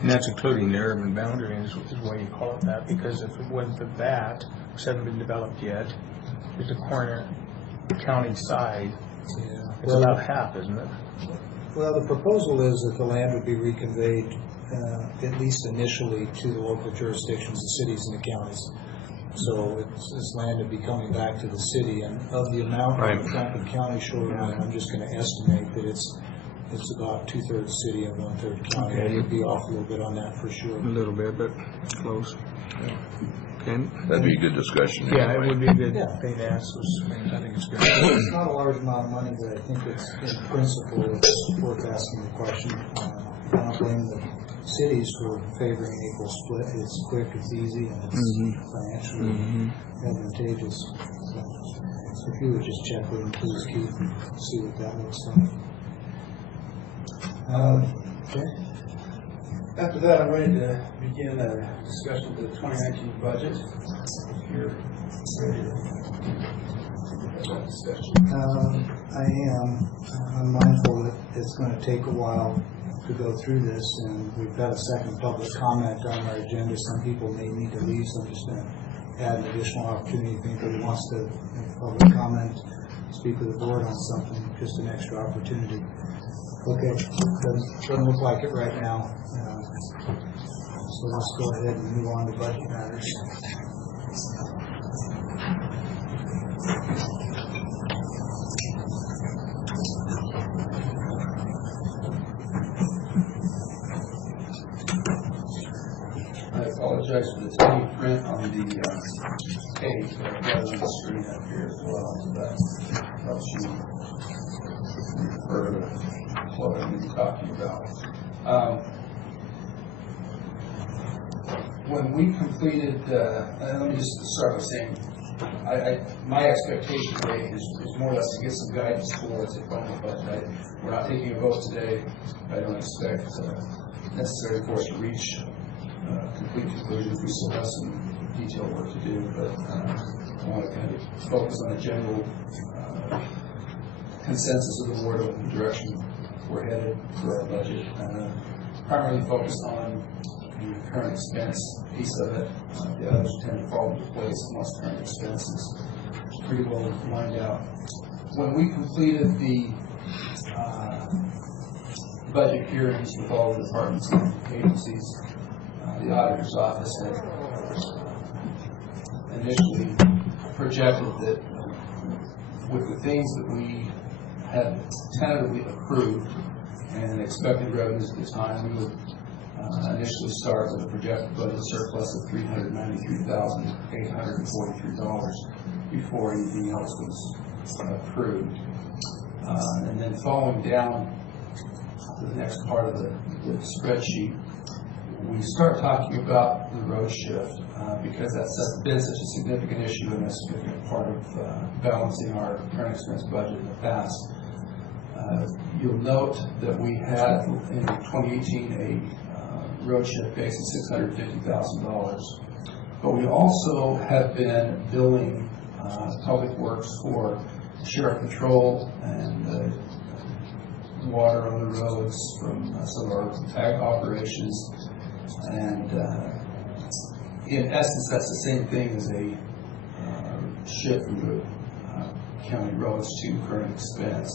And that's including the urban boundary, is why you call it that, because if it wasn't for that, which hasn't been developed yet, there's a corner county side. Yeah. It's about half, isn't it? Well, the proposal is that the land would be reconveyed, at least initially, to the local jurisdictions, the cities and the counties. So this land would be coming back to the city, and of the amount of the Franklin County shoreline, I'm just going to estimate that it's about 2/3 city and 1/3 county. Okay. You'd be off a little bit on that for sure. A little bit, but close. Okay. That'd be a good discussion. Yeah, it anyway. would be a good Yeah. thing to ask those things. I think it's good. It's not a large amount of money, but I think it's, in principle, it's worth asking the question. I don't blame the cities for favoring an equal split. It's quick, it's easy, and it's financially advantageous. So if you would just check with them, please, Keith, and see what that looks like. Okay. After that, I'm ready to begin a discussion of the 2019 budget. If you're ready to have that discussion. I am. I'm mindful that it's going to take a while to go through this, and we've got a second public comment on our agenda. Some people may need to leave, so I'm just going to add an additional opportunity. If anybody wants to make public comment, speak with the board on something, just an extra opportunity. Okay, doesn't look like it right now. So let's go ahead and move on to budget matters. I apologize for the tiny print on the page, but I've got it on the screen up here as well, so that helps you refer to what I'm going to be talking about. When we completed, and let me just start by saying, my expectation today is more or less to get some guidance towards a final budget. We're not taking a vote today. I don't expect necessary for us to reach complete conclusions. We still have some detailed work to do, but I want to kind of focus on the general consensus of the board on the direction we're headed for our budget. Primarily focused on the current expense piece of it. The others tend to fall into place unless current expense is pretty well lined out. When we completed the budget hearings with all the departments and agencies, the auditor's office had initially projected that with the things that we had tentatively approved and expected revenues at the time, we would initially start with a projected budget surplus of $393,843 before anything else was approved. And then following down to the next part of the spreadsheet, we start talking about the road shift because that's been such a significant issue and a significant part of balancing our current expense budget in the past. You'll note that we had in 2018 a road shift base of $650,000, but we also have been billing Public Works for sheriff patrol and water on the roads from some of our ag operations, and in essence that's the same thing as a shift from the county roads to current expense.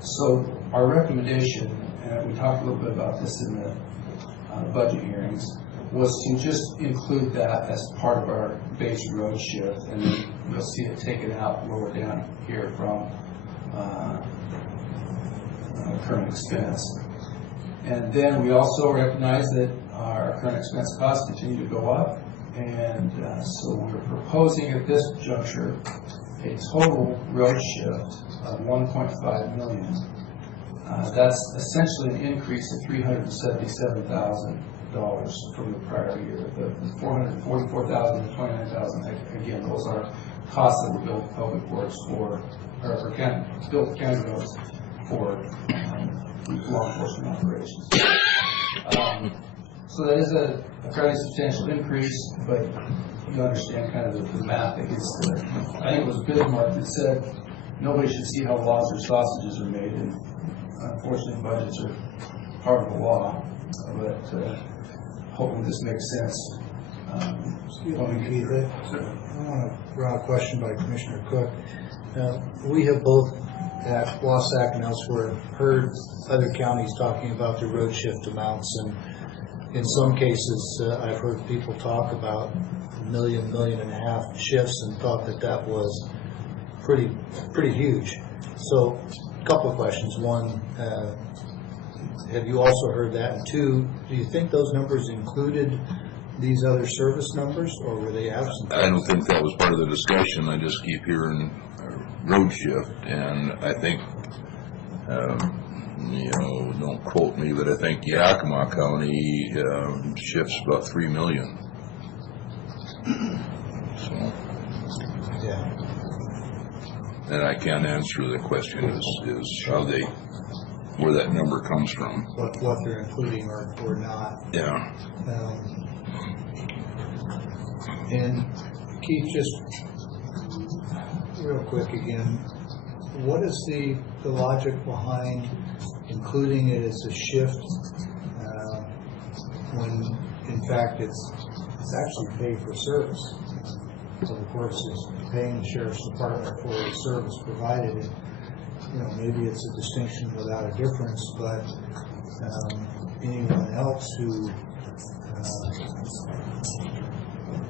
So our recommendation, and we talked a little bit about this in the budget hearings, was to just include that as part of our base road shift, and then you'll see it taken out lower down here from current expense. And then we also recognize that our current expense costs continue to go up, and so we're proposing at this juncture a total road shift of $1.5 million. That's essentially an increase of $377,000 from the prior year. The $444,000 and $29,000, again, those are costs that were billed to Public Works for county roads for law enforcement operations. So that is a fairly substantial increase, but you understand kind of the math that gets there. I think it was Bismarck that said nobody should see how laws or sausages are made, and unfortunately budgets are part of the law, but hoping this makes sense. Excuse me, Keith, I want to throw out a question by Commissioner Cook. We have both at Wasack and elsewhere heard other counties talking about their road shift amounts, and in some cases I've heard people talk about $1 million, $1.5 million shifts, and thought that was pretty huge. So a couple of questions. One, have you also heard that? And two, do you think those numbers included these other service numbers, or were they absent? I don't think that was part of the discussion. I just keep hearing road shift, and I think, don't quote me, but I think Yakima County shifts about $3 million. So, yeah. And I can't answer the question is where that number comes from. What they're including or not. Yeah. And Keith, just real quick again, what is the logic behind including it as a shift when in fact it's actually paid for service? So of course it's paying the Sheriff's Department for the service provided. And, maybe it's a distinction without a difference, but anyone else who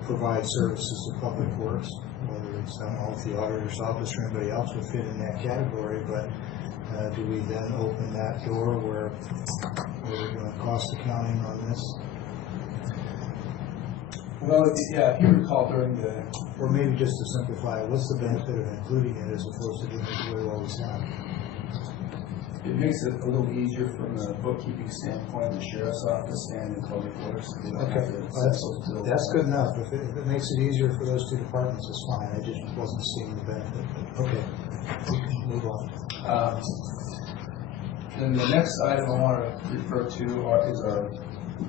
provides services to Public Works, whether it's, I don't know if the auditor's office or anybody else would fit in that category, but do we then open that door where we're going to cost accounting on this? Well, yeah, if you recall during the... Or maybe just to simplify, what's the benefit of including it as opposed to doing it the way we always have? It makes it a little easier from a bookkeeping standpoint in the Sheriff's Office and in Public Works. Okay, that's good enough. If it makes it easier for those two departments, it's fine. I just wasn't seeing the benefit. Okay, we can move on. Then the next item I want to refer to is our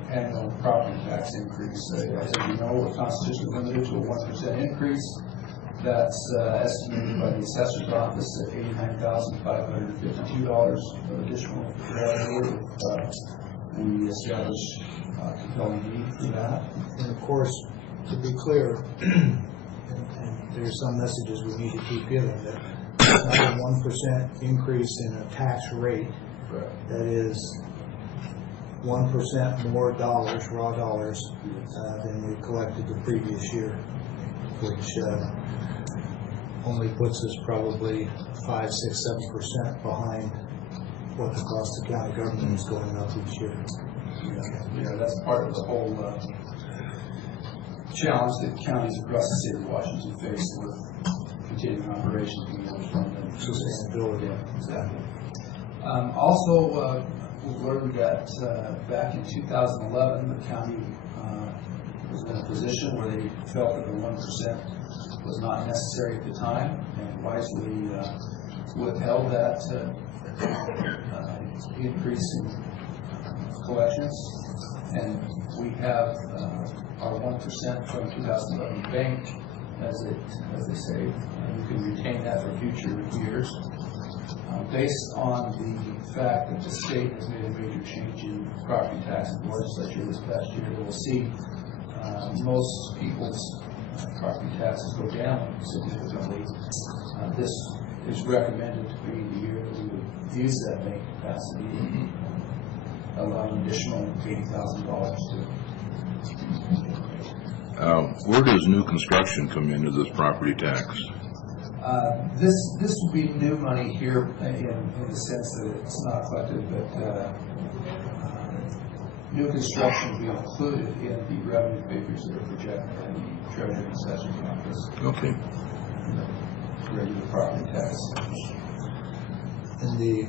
annual property tax increase. As you know, we're constitutionally limited to a 1% increase. That's estimated by the assessor's office at $89,552 of additional revenue. We establish compelling need for that. And of course, to be clear, and there's some messages we need to keep giving, that it's not a 1% increase in a tax rate. That is 1% more dollars, raw dollars, than we collected the previous year, which only puts us probably 5, 6, 7% behind what the cost of county government is going up each year. Yeah, that's part of the whole challenge that counties across the state of Washington face with continuing operations being able to fund them. Sustainability. Exactly. Also, we've learned that back in 2011, the county was in a position where they felt that the 1% was not necessary at the time, and wisely withheld that increase in collections. And we have our 1% from 2011 banked, as they say, and you can retain that for future years. Based on the fact that the state has made a major change in property tax legislature this past year, we'll see most people's property taxes go down significantly, this is recommended to be the year that we would use that bank capacity, allow an additional $80,000 to. Where does new construction come into this property tax? This will be new money here in the sense that it's not collected, but new construction will be included in the revenue figures that are projected in the Treasury and Assessor's Office. Okay. Regular property tax. And the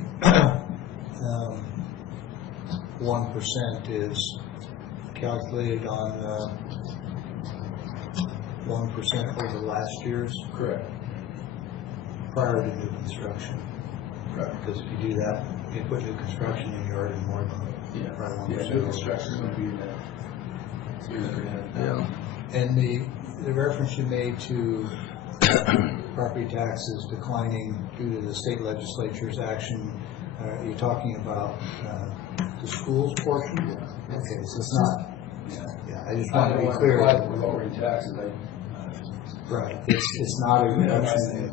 1% is calculated on 1% over last year's? Correct. Prior to new construction. Right. Because if you do that, you put new construction in, you're already more than probably 1%. New construction is going to be And the reference you made to property taxes declining due to the state legislature's action, you're talking about the schools portion? Okay, so it's not. Yeah, I just want to be clear. We're lowering taxes. Right, it's not a reduction in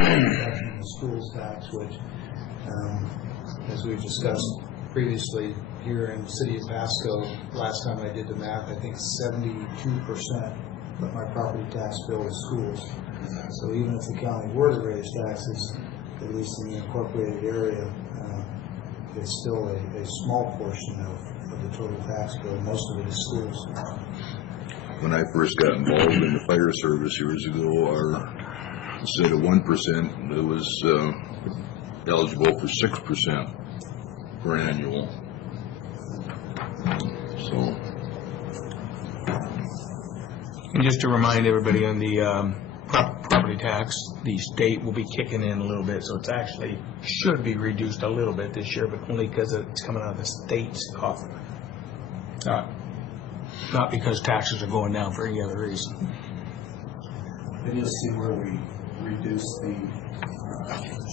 the schools tax, which, as we've discussed previously, here in the city of Pasco, last time I did the math, I think 72% of my property tax bill is schools. So even if the county were to raise taxes, at least in the incorporated area, it's still a small portion of the total tax bill. Most of it is schools. When I first got involved in the fire service years ago, instead of 1%, it was eligible for 6% per annual. So, And just to remind everybody on the property tax, the state will be kicking in a little bit, so it's actually should be reduced a little bit this year, but only because it's coming out of the state's coffers. Not because taxes are going down for any other reason. And you'll see where we reduce the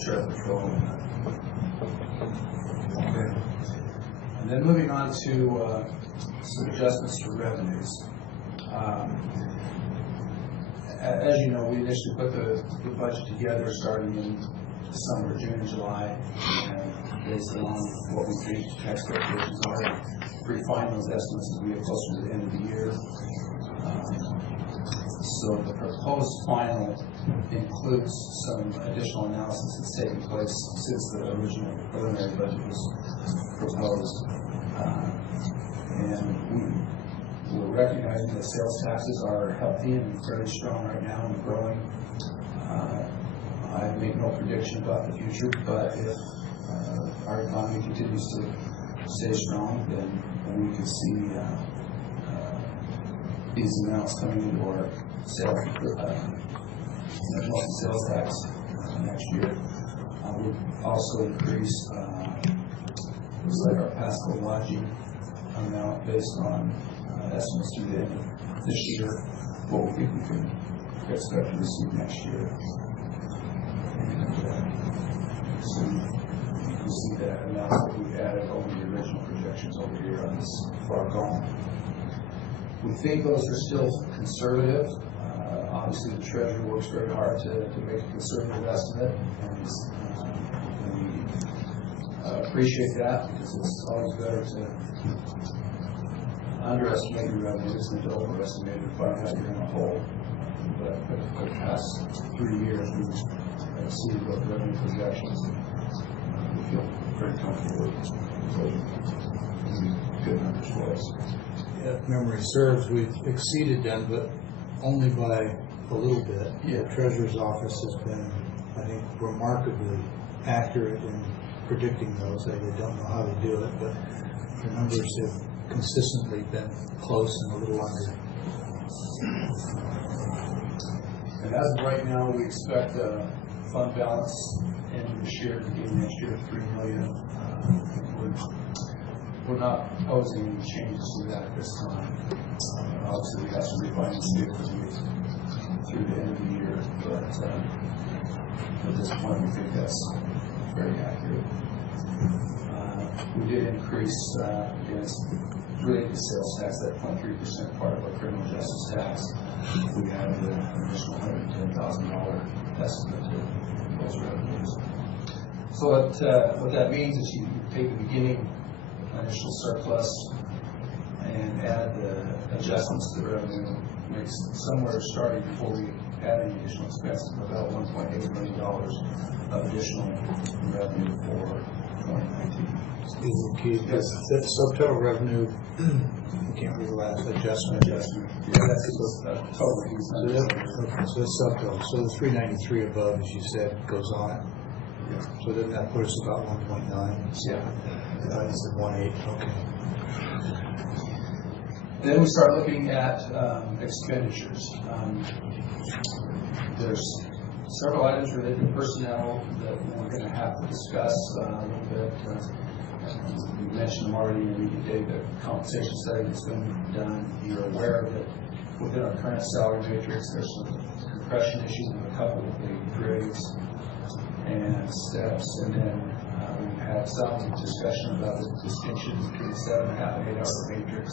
sheriff patrol. Okay. And then moving on to some adjustments to revenues. As you know, we initially put the budget together starting in December, June, July, and based on what we think expectations are, refine those estimates as we get closer to the end of the year. So the proposed final includes some additional analysis that's taken place since the original preliminary budget was proposed. And we're recognizing that sales taxes are healthy and fairly strong right now and growing. I make no prediction about the future, but if our economy continues to stay strong, then we could see these amounts coming into our sales tax next year. We'll also increase our Pasco lodging amount based on estimates through the end of this year, what we think we can expect to receive next year. And so you can see that amount that we added over the original projections over here on this far column. We think those are still conservative. Obviously, the Treasury works very hard to make a conservative estimate, and we appreciate that because it's always better to underestimate your revenues than to overestimate and find out you're in a hole. But for the past 3 years, we've exceeded both revenue projections. We feel very comfortable with good numbers for us. If memory serves, we've exceeded them, but only by a little bit. Yeah. The Treasurer's Office has been, I think, remarkably accurate in predicting those. They don't know how to do it, but the numbers have consistently been close and a little under. And as of right now, we expect fund balance in this year, beginning next year, of $3 million. We're not proposing any changes to that at this time. Obviously, we have some refinance due through the end of the year, but at this point, we think that's very accurate. We did increase against related to sales tax, that 0.3% part of our criminal justice tax. We have an additional $110,000 estimate to those revenues. So what that means is you take the beginning initial surplus and add the adjustments to the revenue, makes somewhere starting before we add any additional expenses, about $1.8 million of additional revenue for 2019. That subtotal revenue, I can't read the last adjustment. Yeah, that's the total. Okay, so it's subtotal. So the 393 above, as you said, goes on it. Yeah. So then that puts us about 1.9. Yeah. You said 1.8. Okay. Then we start looking at expenditures. There's several items related to personnel that we're going to have to discuss a little bit. We mentioned them already in the meeting today, the compensation study that's been done. You're aware that within our current salary matrix, there's some compression issues with a couple of the grades and steps. And then we've had some discussion about the distinction between the 7.5 and 8 hour matrix.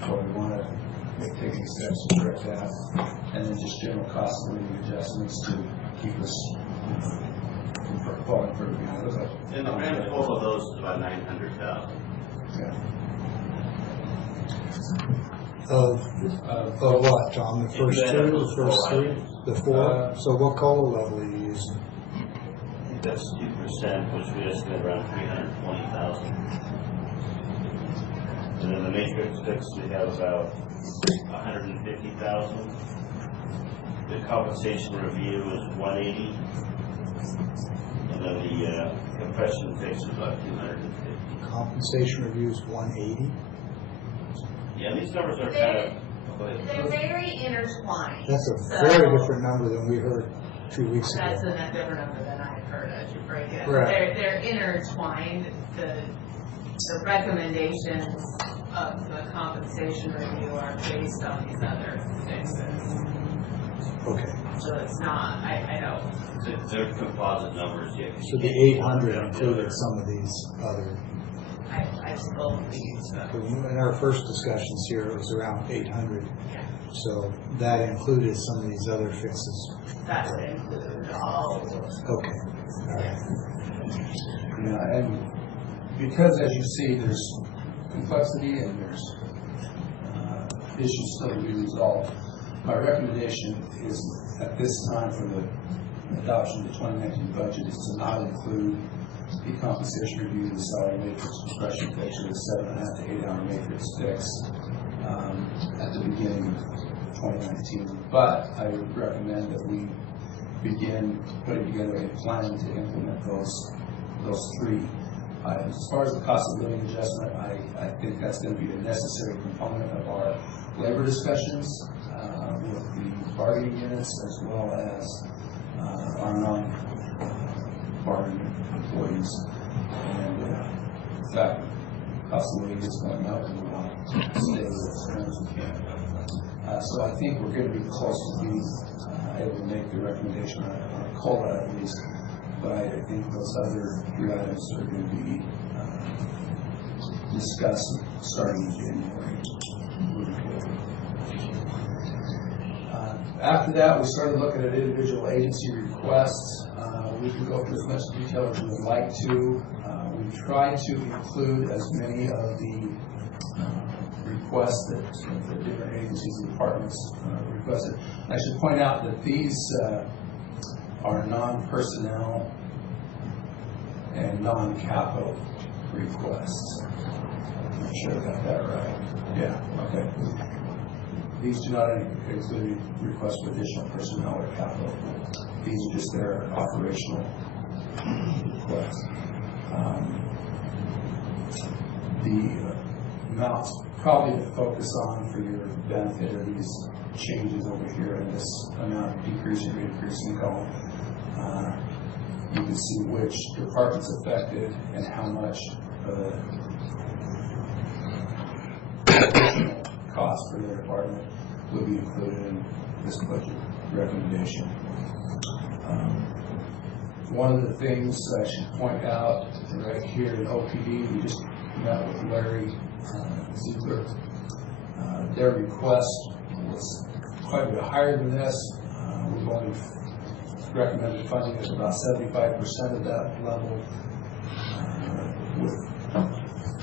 So we want to take any steps to correct that. And then just general cost of living adjustments to keep us from falling further behind. And the grand total of those is about 900,000. Yeah. Of what, Tom? The first two, the first three, the four? So what COLA level are you using? That's 2%, which we estimate around 320,000. And then the matrix fix, we have about 150,000. The compensation review is 180. And then the compression fix is about 250. Compensation review is 180. Yeah, these numbers are kind of. They're very intertwined. That's a very different number than we heard 2 weeks ago. That's a different number than I had heard as you break it. Right. They're intertwined. The recommendations of the compensation review are based on these other fixes. Okay. So it's not, I don't. They're composite numbers, yeah. So the 800 included some of these other. I still use them. In our first discussions here, it was around 800. So that included some of these other fixes. That would include all of those. Okay. All right. Yeah, and because as you see, there's complexity and there's issues still to be resolved, my recommendation is at this time for the adoption of the 2019 budget is to not include the compensation review, the salary matrix, compression fix, or the 7.5 to 8 hour matrix fix at the beginning of 2019. But I would recommend that we begin putting together a plan to implement those three items. As far as the cost of living adjustment, I think that's going to be a necessary component of our labor discussions with the bargaining units as well as our non-bargaining employees. And in fact, cost of living is going up and we want to stay as firm as we can. So I think we're going to be close to being able to make the recommendation on a COLA at least. But I think those other three items are going to be discussed starting in January. After that, we started looking at individual agency requests. We can go through as much detail as we would like to. We tried to include as many of the requests that the different agencies and departments requested. I should point out that these are non-personnel and non-capital requests. I'm sure I got that right. Yeah, okay. These do not include requests for additional personnel or capital. These are just their operational requests. The amounts probably to focus on for your benefit are these changes over here in this amount decreasing or increasing column. You can see which departments affected and how much cost for their department will be included in this budget recommendation. One of the things I should point out right here in OPD, we just met with Larry Ziegler. Their request was quite a bit higher than this. We've only recommended funding at about 75% of that level, with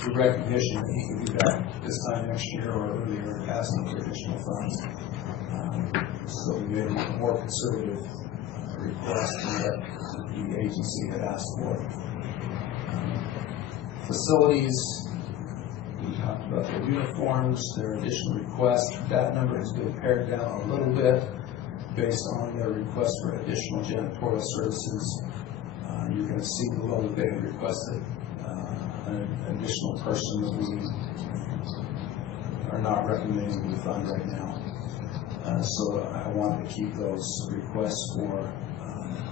the recognition that he can do that this time next year or earlier, asking for additional funds. So we made a more conservative request than what the agency had asked for. Facilities, we talked about their uniforms, their additional request. That number has been pared down a little bit based on their request for additional janitorial services. You're going to see below that they have requested an additional person that we are not recommending we fund right now. So I wanted to keep those requests for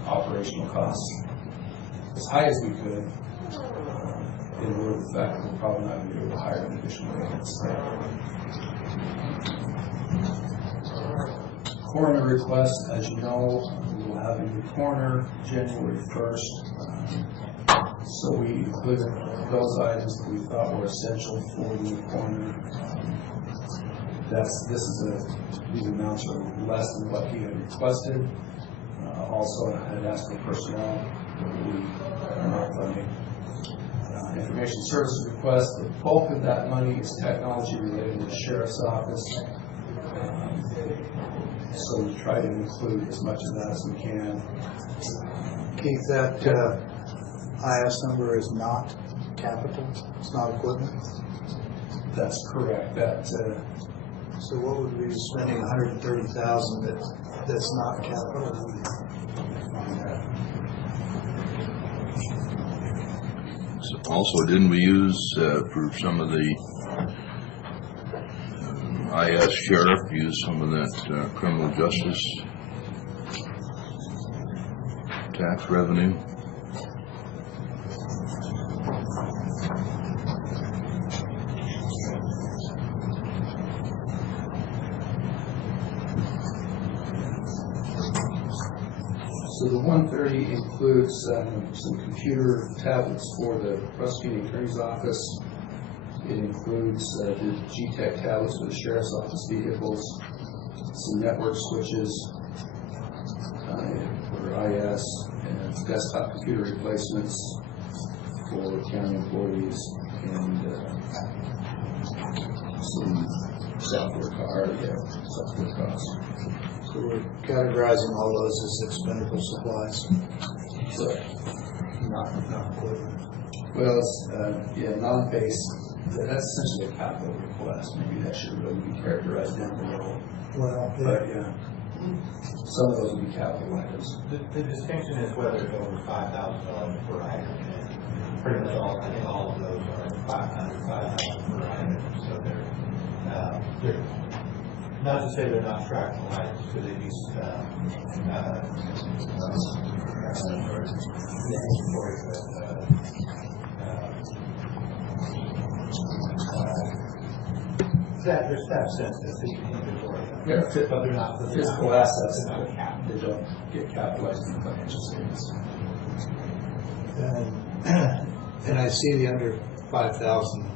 operational costs as high as we could, in lieu of the fact that we're probably not going to be able to hire an additional agents. Coroner request, as you know, we will have a new coroner January 1st. So we included those items that we thought were essential for the new coroner. These amounts are less than what he had requested. Also, I had asked for personnel that we are not funding. Information service request, the bulk of that money is technology related to the sheriff's office. So we try to include as much of that as we can. Keith, that IS number is not capital, it's not equipment? That's correct. So what would we be spending $130,000 that's not capital? Also, didn't we use for some of the IS sheriff use some of that criminal justice tax revenue? So the 130 includes some computer tablets for the prosecuting attorney's office. It includes the G-Tech tablets for the sheriff's office vehicles, some network switches for IS, and desktop computer replacements for county employees, and some software costs. So we're categorizing all those as expendable supplies? Correct. Not equipment? Well, it's, non-base, that's essentially a capital request. Maybe that should really be characterized down below. Well, But, some of those would be capital items. The distinction is whether it's over $5,000 per item. And pretty much all, I think all of those are $5,000 per item. So they're not to say they're not trackable items, could they be that just that sense that the inventory. But they're not Physical assets, they don't get capitalized in the financial statements. And I see the under 5,000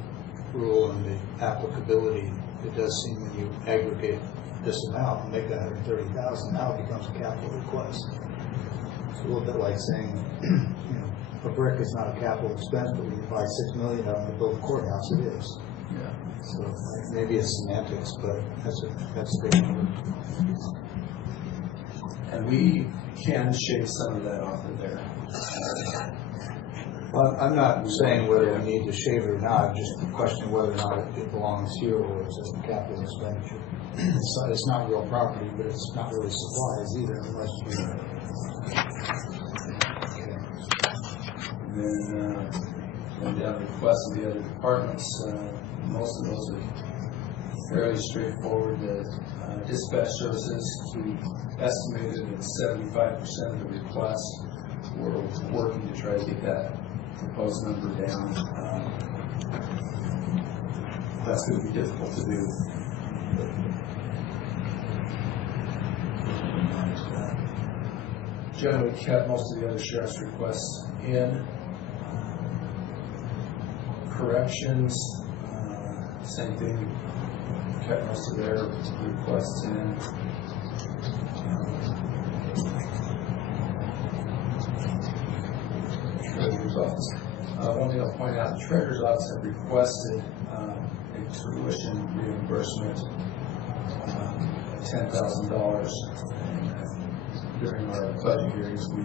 rule and the applicability. It does seem when you aggregate this amount and make that 130,000, now it becomes a capital request. It's a little bit like saying, a brick is not a capital expense, but when you buy $6 million of it to build a courthouse, it is. Yeah. So maybe it's semantics, but that's a big number. And we can shave some of that off of there. Well, I'm not saying whether we need to shave it or not, just questioning whether or not it belongs here or it's a capital expenditure. It's not real property, but it's not really supplies either, unless you. And then down the requests of the other departments, most of those are fairly straightforward. The dispatch services, we estimated at 75% of the requests. We're working to try to get that proposed number down. That's going to be difficult to do. Generally kept most of the other sheriff's requests in. Corrections, same thing, kept most of their requests in. Treasurer's Office. One thing I'll point out, the Treasurer's Office have requested a tuition reimbursement of $10,000. During our budget hearings, we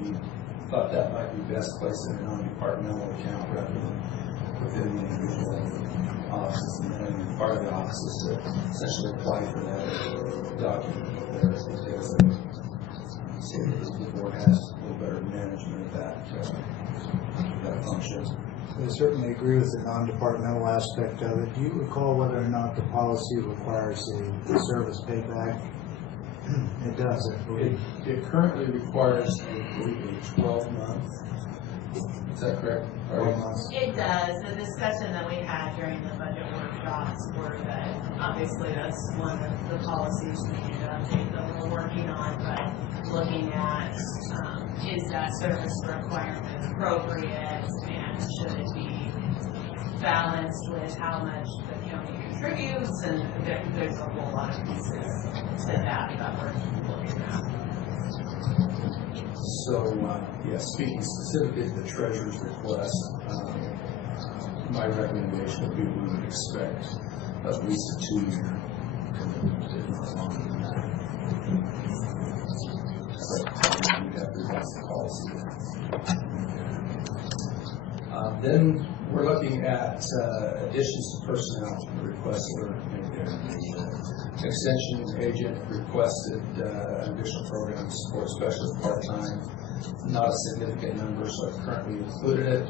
thought that might be best placed in a non-departmental account rather than within the individual offices. And part of the office is to essentially apply for that document there because the board has a little better management of that function. I certainly agree with the non-departmental aspect of it. Do you recall whether or not the policy requires a service payback? It does, I believe. It currently requires, I believe, a 12-month. Is that correct? 12 months. It does. The discussion that we had during the budget workshops were that obviously that's one of the policies we need to update that we're working on, but looking at is that service requirement appropriate and should it be balanced with how much the county contributes, and there's a whole lot of pieces to that we're looking at. So, speaking specifically to the Treasurer's request, my recommendation would be we would expect at least a 2-year commitment to on that. But we have to revise the policy. Then we're looking at additions to personnel. The request we're making there. The extension agent requested additional program support specialist part-time. Not a significant number, so I've currently included it.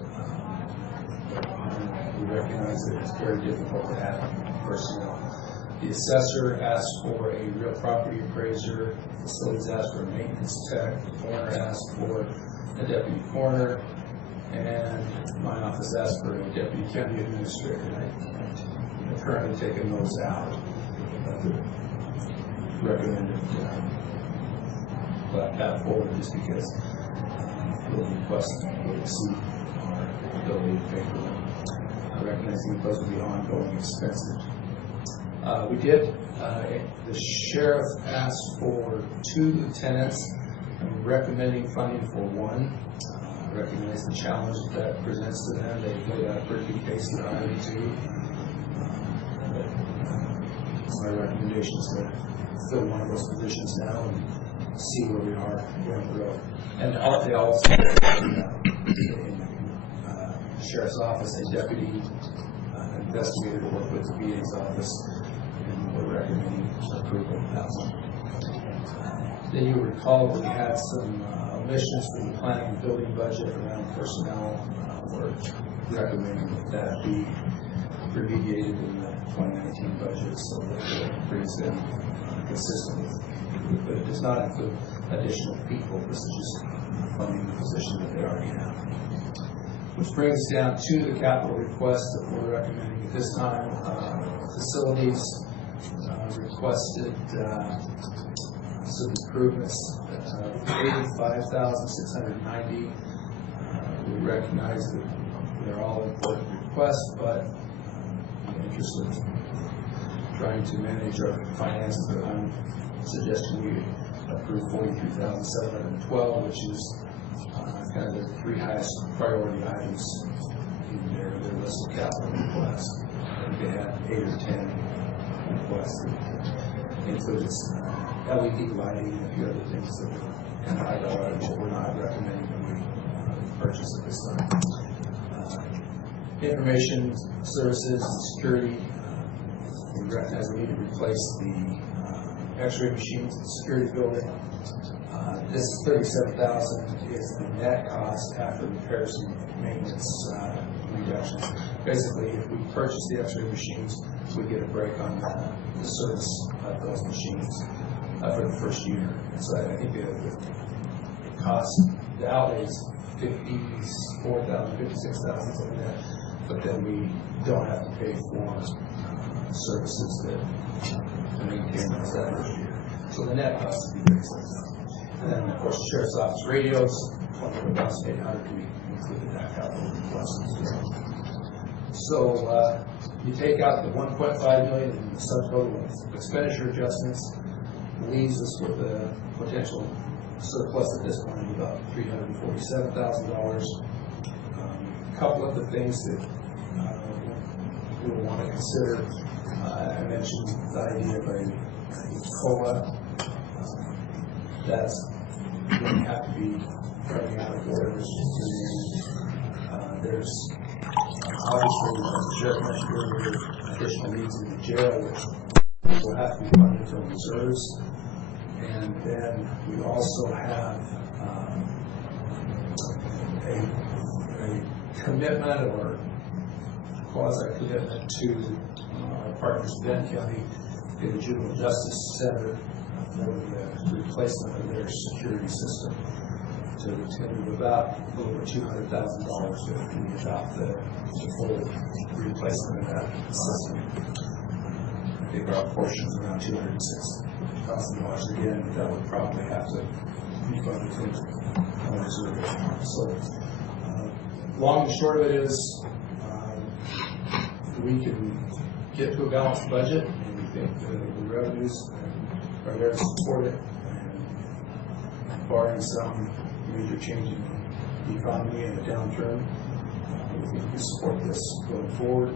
We recognize that it's very difficult to add personnel. The assessor asked for a real property appraiser. The facilities asked for a maintenance tech. The coroner asked for a deputy coroner. And my office asked for a deputy county administrator. I'm currently taking those out. Recommended that forward just because the request will exceed our ability to pay for them. Recognizing those will be ongoing expenses. We did, the sheriff asked for 2 lieutenants. I'm recommending funding for 1. Recognize the challenge that presents to them. They played a pretty good case in hiring 2. My recommendation is to fill one of those positions now and see where we are down the road. And they also in the sheriff's office a deputy investigator to work with the VA's office, and we're recommending approval of that one. Then you recall we had some omissions from the planning and building budget around personnel. We're recommending that be remediated in the 2019 budget so that it brings them consistent with, but it does not include additional people. This is just funding the position that they already have. Which brings us down to the capital request that we're recommending at this time. Facilities requested some improvements, $85,690. We recognize that they're all important requests, but in the interest of trying to manage our finances, I'm suggesting we approve $43,712, which is kind of the 3 highest priority items in their list of capital requests. They had 8 or 10 requests that included LED lighting and a few other things that were kind of high dollar, which we're not recommending that we purchase at this time. Information services and security. We recognize we need to replace the X-ray machines in the security building. This is $37,000 is the net cost after repairs and maintenance reductions. Basically, if we purchase the X-ray machines, we get a break on the service of those machines for the first year. So I think the cost, the outlay is $54,000, $56,000, something like that. But then we don't have to pay for services that maintain those that first year. So the net cost would be $36,000. And then, of course, Sheriff's Office radios, $21,800, we included that capital request as well. So you take out the 1.5 million in the subtotal expenditure adjustments, leaves us with a potential surplus at this point of about $347,000. A couple of the things that we will want to consider, I mentioned the idea of a COLA. That's going to have to be running out of whatever's remaining. There's obviously, as the sheriff mentioned earlier, additional needs in the jail, which will have to be funded from reserves. And then we also have a commitment or quasi-commitment to our partners in Benton County in the Juvenile Justice Center for the replacement of their security system to the tune of about a little over $200,000 if we adopt the full replacement of that system. I think our portion is around $206,000 again. That would probably have to be funded from reserve. So, long and short of it is, we can get to a balanced budget, and we think the revenues are there to support it, and barring some major change in the economy and the downturn, we think we can support this going forward.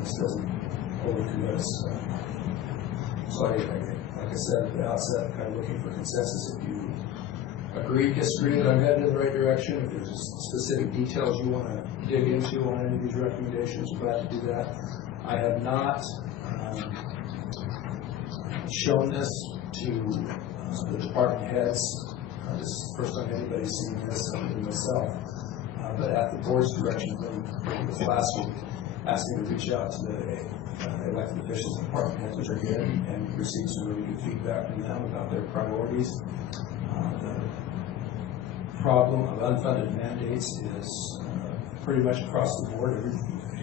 This doesn't overcommit us. So, like I said at the outset, kind of looking for consensus. If you agree, disagree that I'm headed in the right direction, if there's specific details you want to dig into on any of these recommendations, we're glad to do that. I have not shown this to the department heads. This is the first time anybody's seen this other than myself. But at the board's direction, this last week, asked me to reach out to the elected officials and department heads, which are good, and received some really good feedback from them about their priorities. The problem of unfunded mandates is pretty much across the board. Every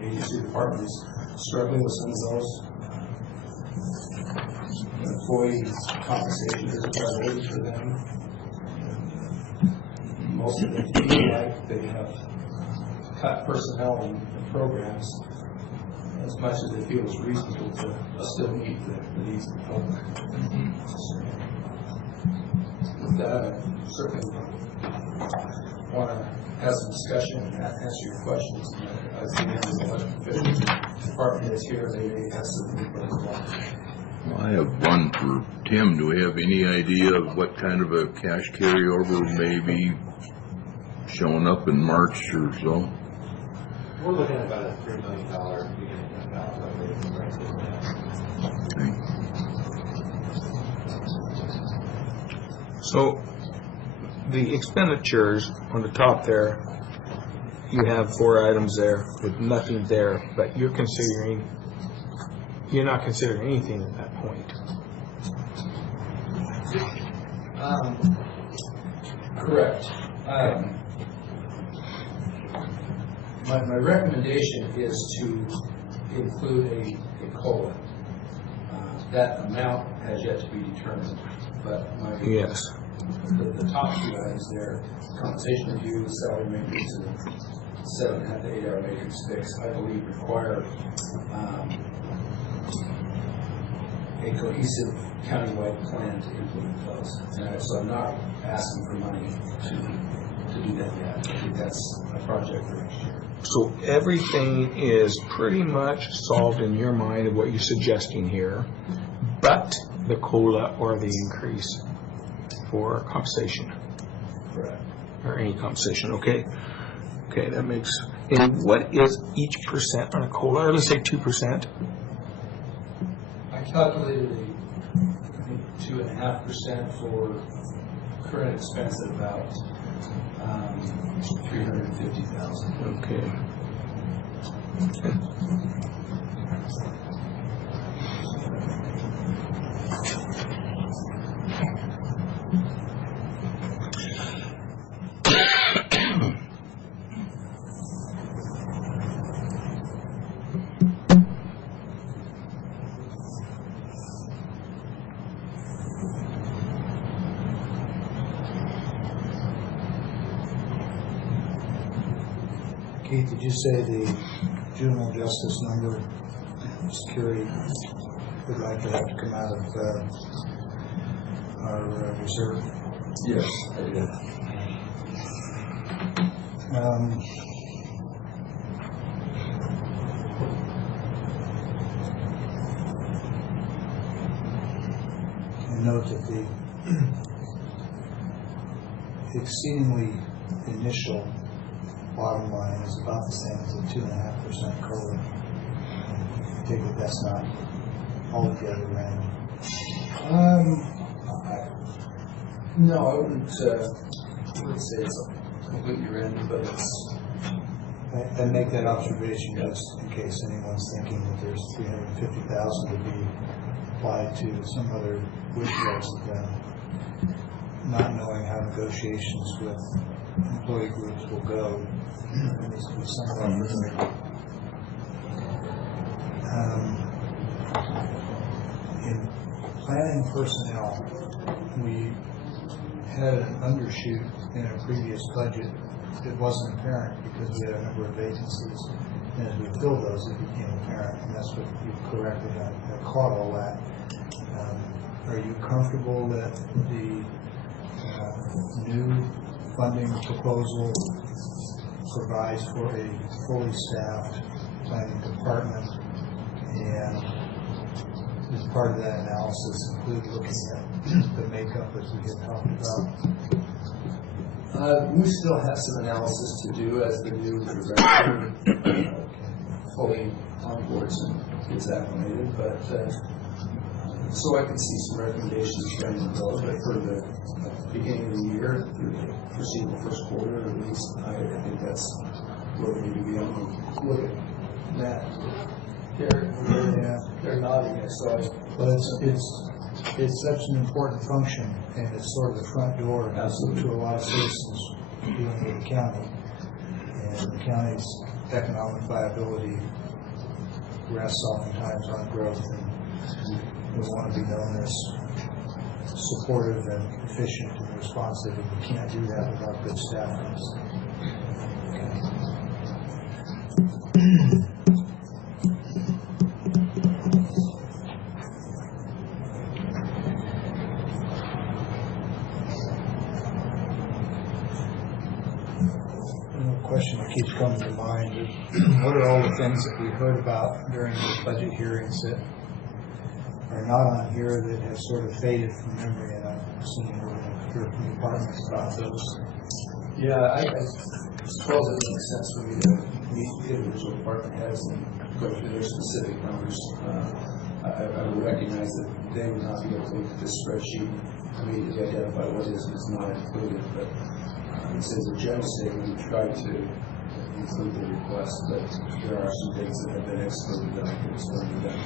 agency or department is struggling with some of those. Employee compensation is a priority for them. Most of them feel like they have cut personnel and programs as much as they feel is reasonable to still meet the needs of the public. With that, I certainly want to have some discussion and answer your questions. I see members of elected officials and department heads here, they may have some input as well. I have one for Tim. Do we have any idea of what kind of a cash carryover may be showing up in March or so? We're looking at about a $3 million beginning of balance right now. So the expenditures on the top there, you have 4 items there with nothing there, but you're not considering anything at that point. Correct. My recommendation is to include a COLA. That amount has yet to be determined, but Yes. The top 2 items there, compensation review, salary maintenance, and 7.5 to 8 hour matrix fix, I believe require a cohesive countywide plan to implement those. So I'm not asking for money to do that yet. I think that's a project for next year. So everything is pretty much solved in your mind of what you're suggesting here, but the COLA or the increase for compensation. Correct. Or any compensation, okay? Okay, that makes, and what is each percent on a COLA? Or let's say 2%. I calculated I think 2.5% for current expense at about $350,000. Okay. Keith, did you say the juvenile justice number, security, would like to have to come out of our reserve? Yes, I did. I note that the exceedingly initial bottom line is about the same as the 2.5% COLA. I take it that's not altogether random. No, I wouldn't say it's completely random, but it's. I make that observation just in case anyone's thinking that there's $350,000 to be applied to some other wish list, not knowing how negotiations with employee groups will go. There needs to be some buffer. In planning personnel, we had an undershoot in a previous budget. It wasn't apparent because we had a number of vacancies, and as we filled those, it became apparent, and that's what you corrected. I caught all that. Are you comfortable that the new funding proposal provides for a fully staffed planning department, and as part of that analysis include looking at the makeup as we had talked about? We still have some analysis to do as the new director fully onboards and gets acclimated, but so I can see some recommendations trying to develop it for the beginning of the year, through the foreseeable first quarter at least. I think that's where we need to be on. Look at that. They're nodding it, so Well, it's such an important function, and it's sort of the front door to a lot of citizens dealing with the county. And the county's economic viability rests oftentimes on growth, and we want to be known as supportive and efficient and responsive, and we can't do that without good staffing. Question that keeps coming to mind is, what are all the things that we heard about during the budget hearings that are not on here that have sort of faded from memory, and I'm assuming we're going to hear from the departments about those? Yeah, I suppose it makes sense for me to meet the individual department heads and go through their specific numbers. I would recognize that they would not be able to look at this spreadsheet immediately identify what is and is not included, but as a general statement, we try to include the request, but there are some things that have been excluded that I can explain to them.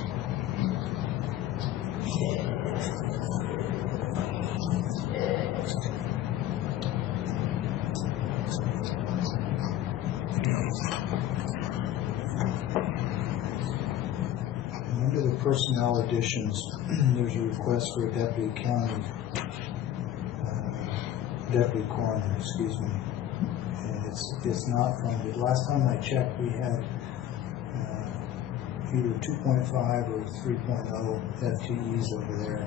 Under the personnel additions, there's a request for a deputy coroner, excuse me, and it's not funded. Last time I checked, we had either 2.5 or 3.0 FTEs over there,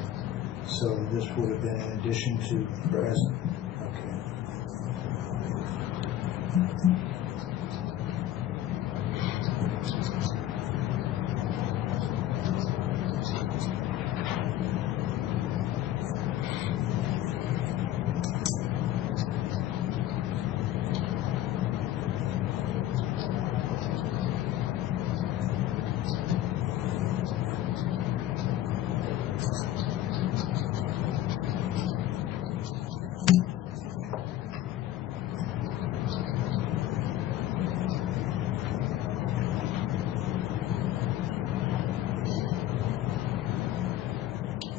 so this would have been in addition to present. Okay.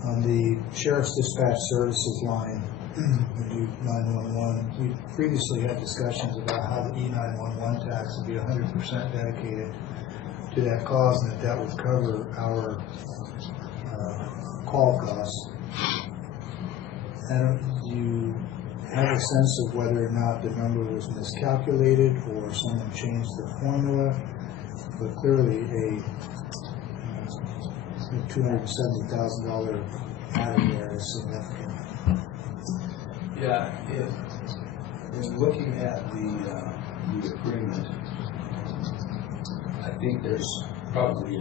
On the Sheriff's Dispatch Services line, we do 911. We previously had discussions about how the E911 tax would be 100% dedicated to that cause, and that would cover our call costs. Do you have a sense of whether or not the number was miscalculated or someone changed the formula, but clearly a $270,000 added there is significant. Yeah, in looking at the agreement, I think there's probably a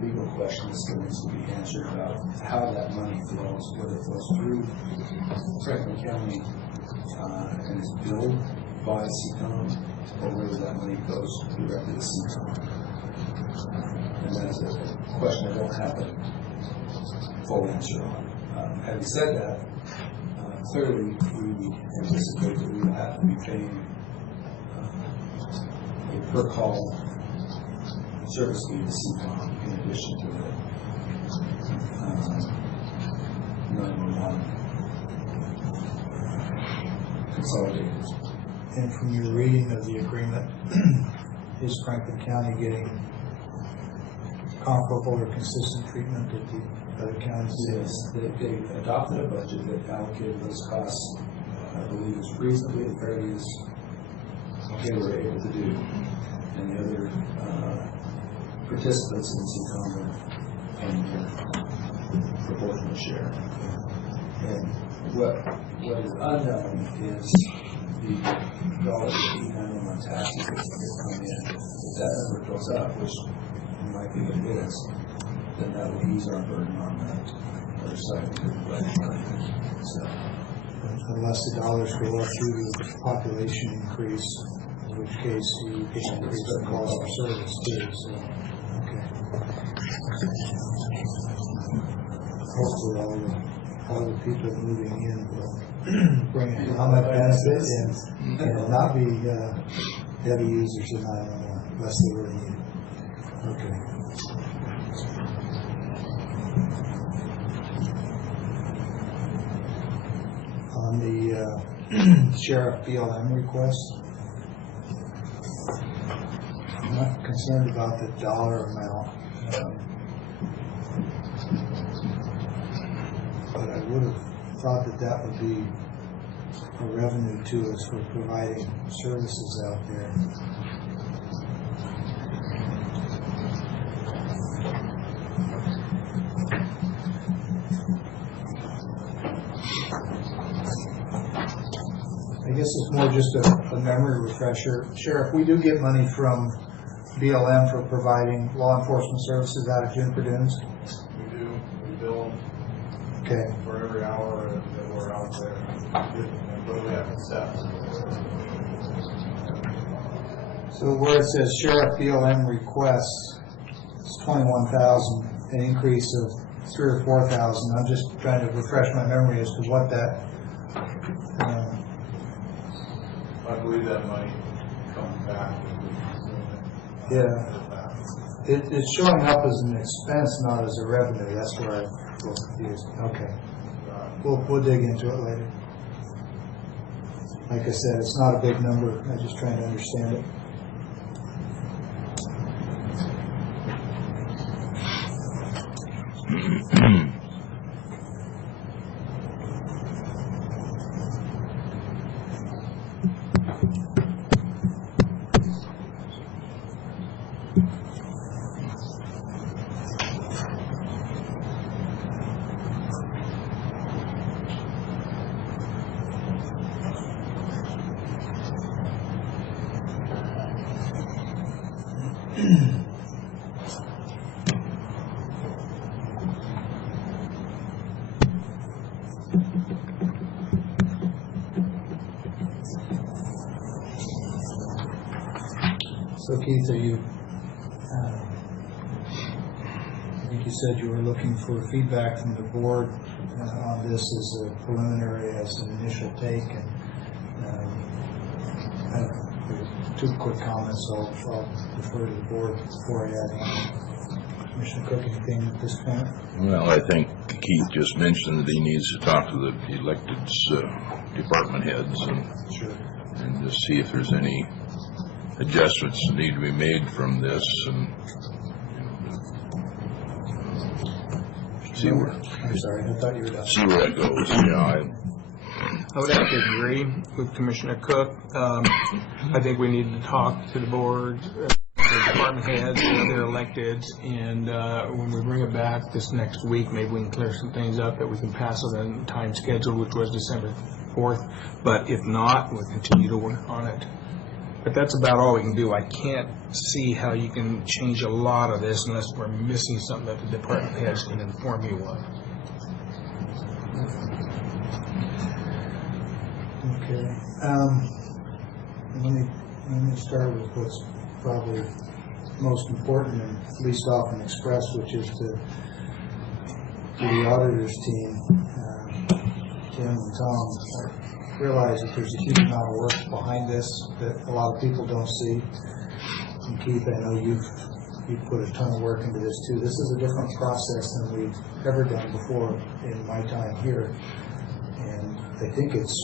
legal question that still needs to be answered about how that money flows, whether it flows through Franklin County and is billed by CCOM, or whether that money goes directly to CCOM. And that is a question I don't have a full answer on. Having said that, clearly we anticipate that we will have to be paying a per call service fee to CCOM in addition to the 911 consolidated. And from your reading of the agreement, is Franklin County getting comparable or consistent treatment that the other counties? Yes, they adopted a budget that allocated those costs, I believe, as reasonably and fairly as they were able to do. And the other participants in CCOM are paying their proportionate share. And what is unknown is the $1.89 taxes that come in. If that number goes up, which likely it is, then that will ease our burden on the other side of the budget. So, unless the dollars go up due to the population increase, in which case you can increase the cost of service too. So, okay. Hopefully all the people moving in will bring economic benefit and not be heavy users of 911 unless they really need it. Okay. On the sheriff BLM request, I'm not concerned about the dollar amount, but I would have thought that would be a revenue to us for providing services out there. I guess it's more just a memory refresher. Sheriff, we do get money from BLM for providing law enforcement services out of Juniper Dunes? We do. We bill them Okay. for every hour that we're out there. But we haven't set. So where it says Sheriff BLM requests, it's 21,000, an increase of 3,000 or 4,000. I'm just trying to refresh my memory as to what that. I believe that money comes back. Yeah. It's showing up as an expense, not as a revenue. That's where I was confused. Okay. We'll dig into it later. Like I said, it's not a big number. I'm just trying to understand it. So Keith, are you, I think you said you were looking for feedback from the board on this as a preliminary, as an initial take, and two quick comments. I'll defer to the board before I add on. Commissioner Cook, anything at this point? Well, I think Keith just mentioned that he needs to talk to the elected department heads and just see if there's any adjustments that need to be made from this, and see where. I'm sorry, I thought you were done. See where that goes. Yeah, I would have to agree with Commissioner Cook. I think we need to talk to the board, the department heads, the other electeds, and when we bring it back this next week, maybe we can clear some things up that we can pass on the time schedule, which was December 4th. But if not, we'll continue to work on it. But that's about all we can do. I can't see how you can change a lot of this unless we're missing something that the department heads can inform you of. Okay. Let me start with what's probably most important and least often expressed, which is to the auditors team, Tim and Tom. I realize that there's a huge amount of work behind this that a lot of people don't see. And Keith, I know you've put a ton of work into this too. This is a different process than we've ever done before in my time here. And I think it's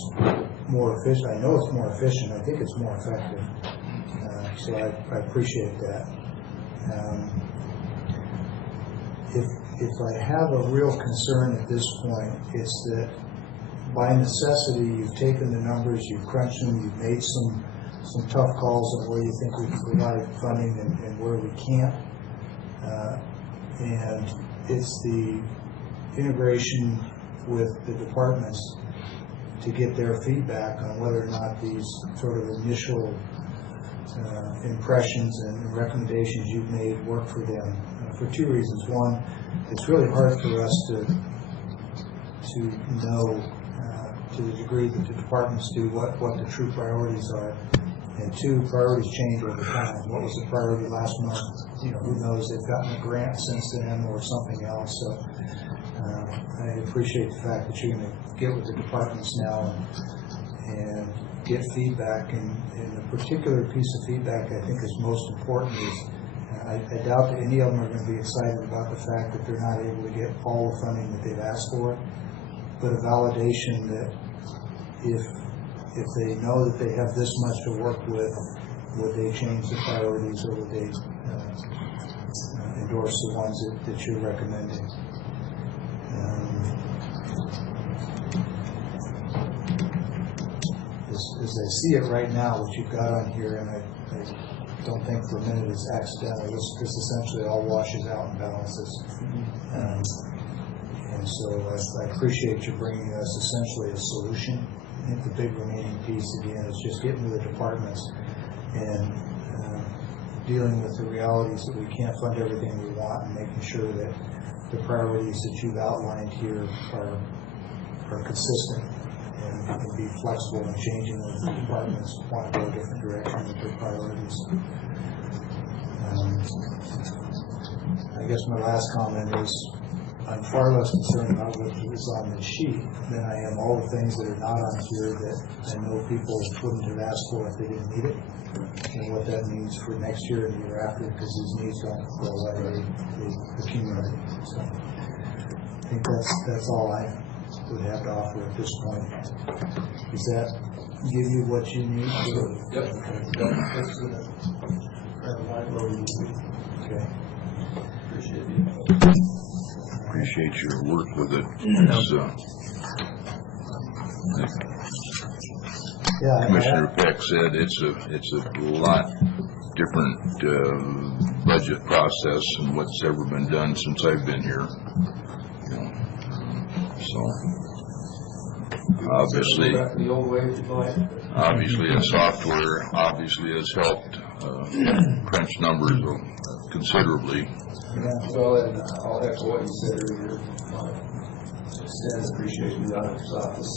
more efficient. I know it's more efficient. I think it's more effective. So I appreciate that. If I have a real concern at this point, it's that by necessity you've taken the numbers, you've crunched them, you've made some tough calls on where you think we can provide funding and where we can't. And it's the integration with the departments to get their feedback on whether or not these sort of initial impressions and recommendations you've made work for them for two reasons. One, it's really hard for us to know to the degree that the departments do what the true priorities are. And two, priorities change over time. What was the priority last month? Who knows? They've gotten a grant since then or something else. So I appreciate the fact that you're going to get with the departments now and get feedback. And the particular piece of feedback I think is most important is I doubt that any of them are going to be excited about the fact that they're not able to get all the funding that they've asked for, but a validation that if they know that they have this much to work with, would they change the priorities or would they endorse the ones that you're recommending? As I see it right now, what you've got on here, and I don't think for a minute it's accidental, this essentially all washes out and balances. And so I appreciate you bringing us essentially a solution. I think the big remaining piece, again, is just getting to the departments and dealing with the realities that we can't fund everything we want and making sure that the priorities that you've outlined here are consistent and be flexible in changing if the departments want to go a different direction with their priorities. I guess my last comment is I'm far less concerned about what is on the sheet than I am all the things that are not on here that I know people wouldn't have asked for if they didn't need it, and what that means for next year and the year after, because these needs don't go away, they accumulate. So I think that's all I would have to offer at this point. Does that give you what you need? Yep. Okay. Appreciate your work with it. Commissioner Peck said it's a lot different budget process than what's ever been done since I've been here. So obviously the software has helped crunch numbers considerably. Well, and I'll echo what you said earlier. Extend appreciation to the auditor's office.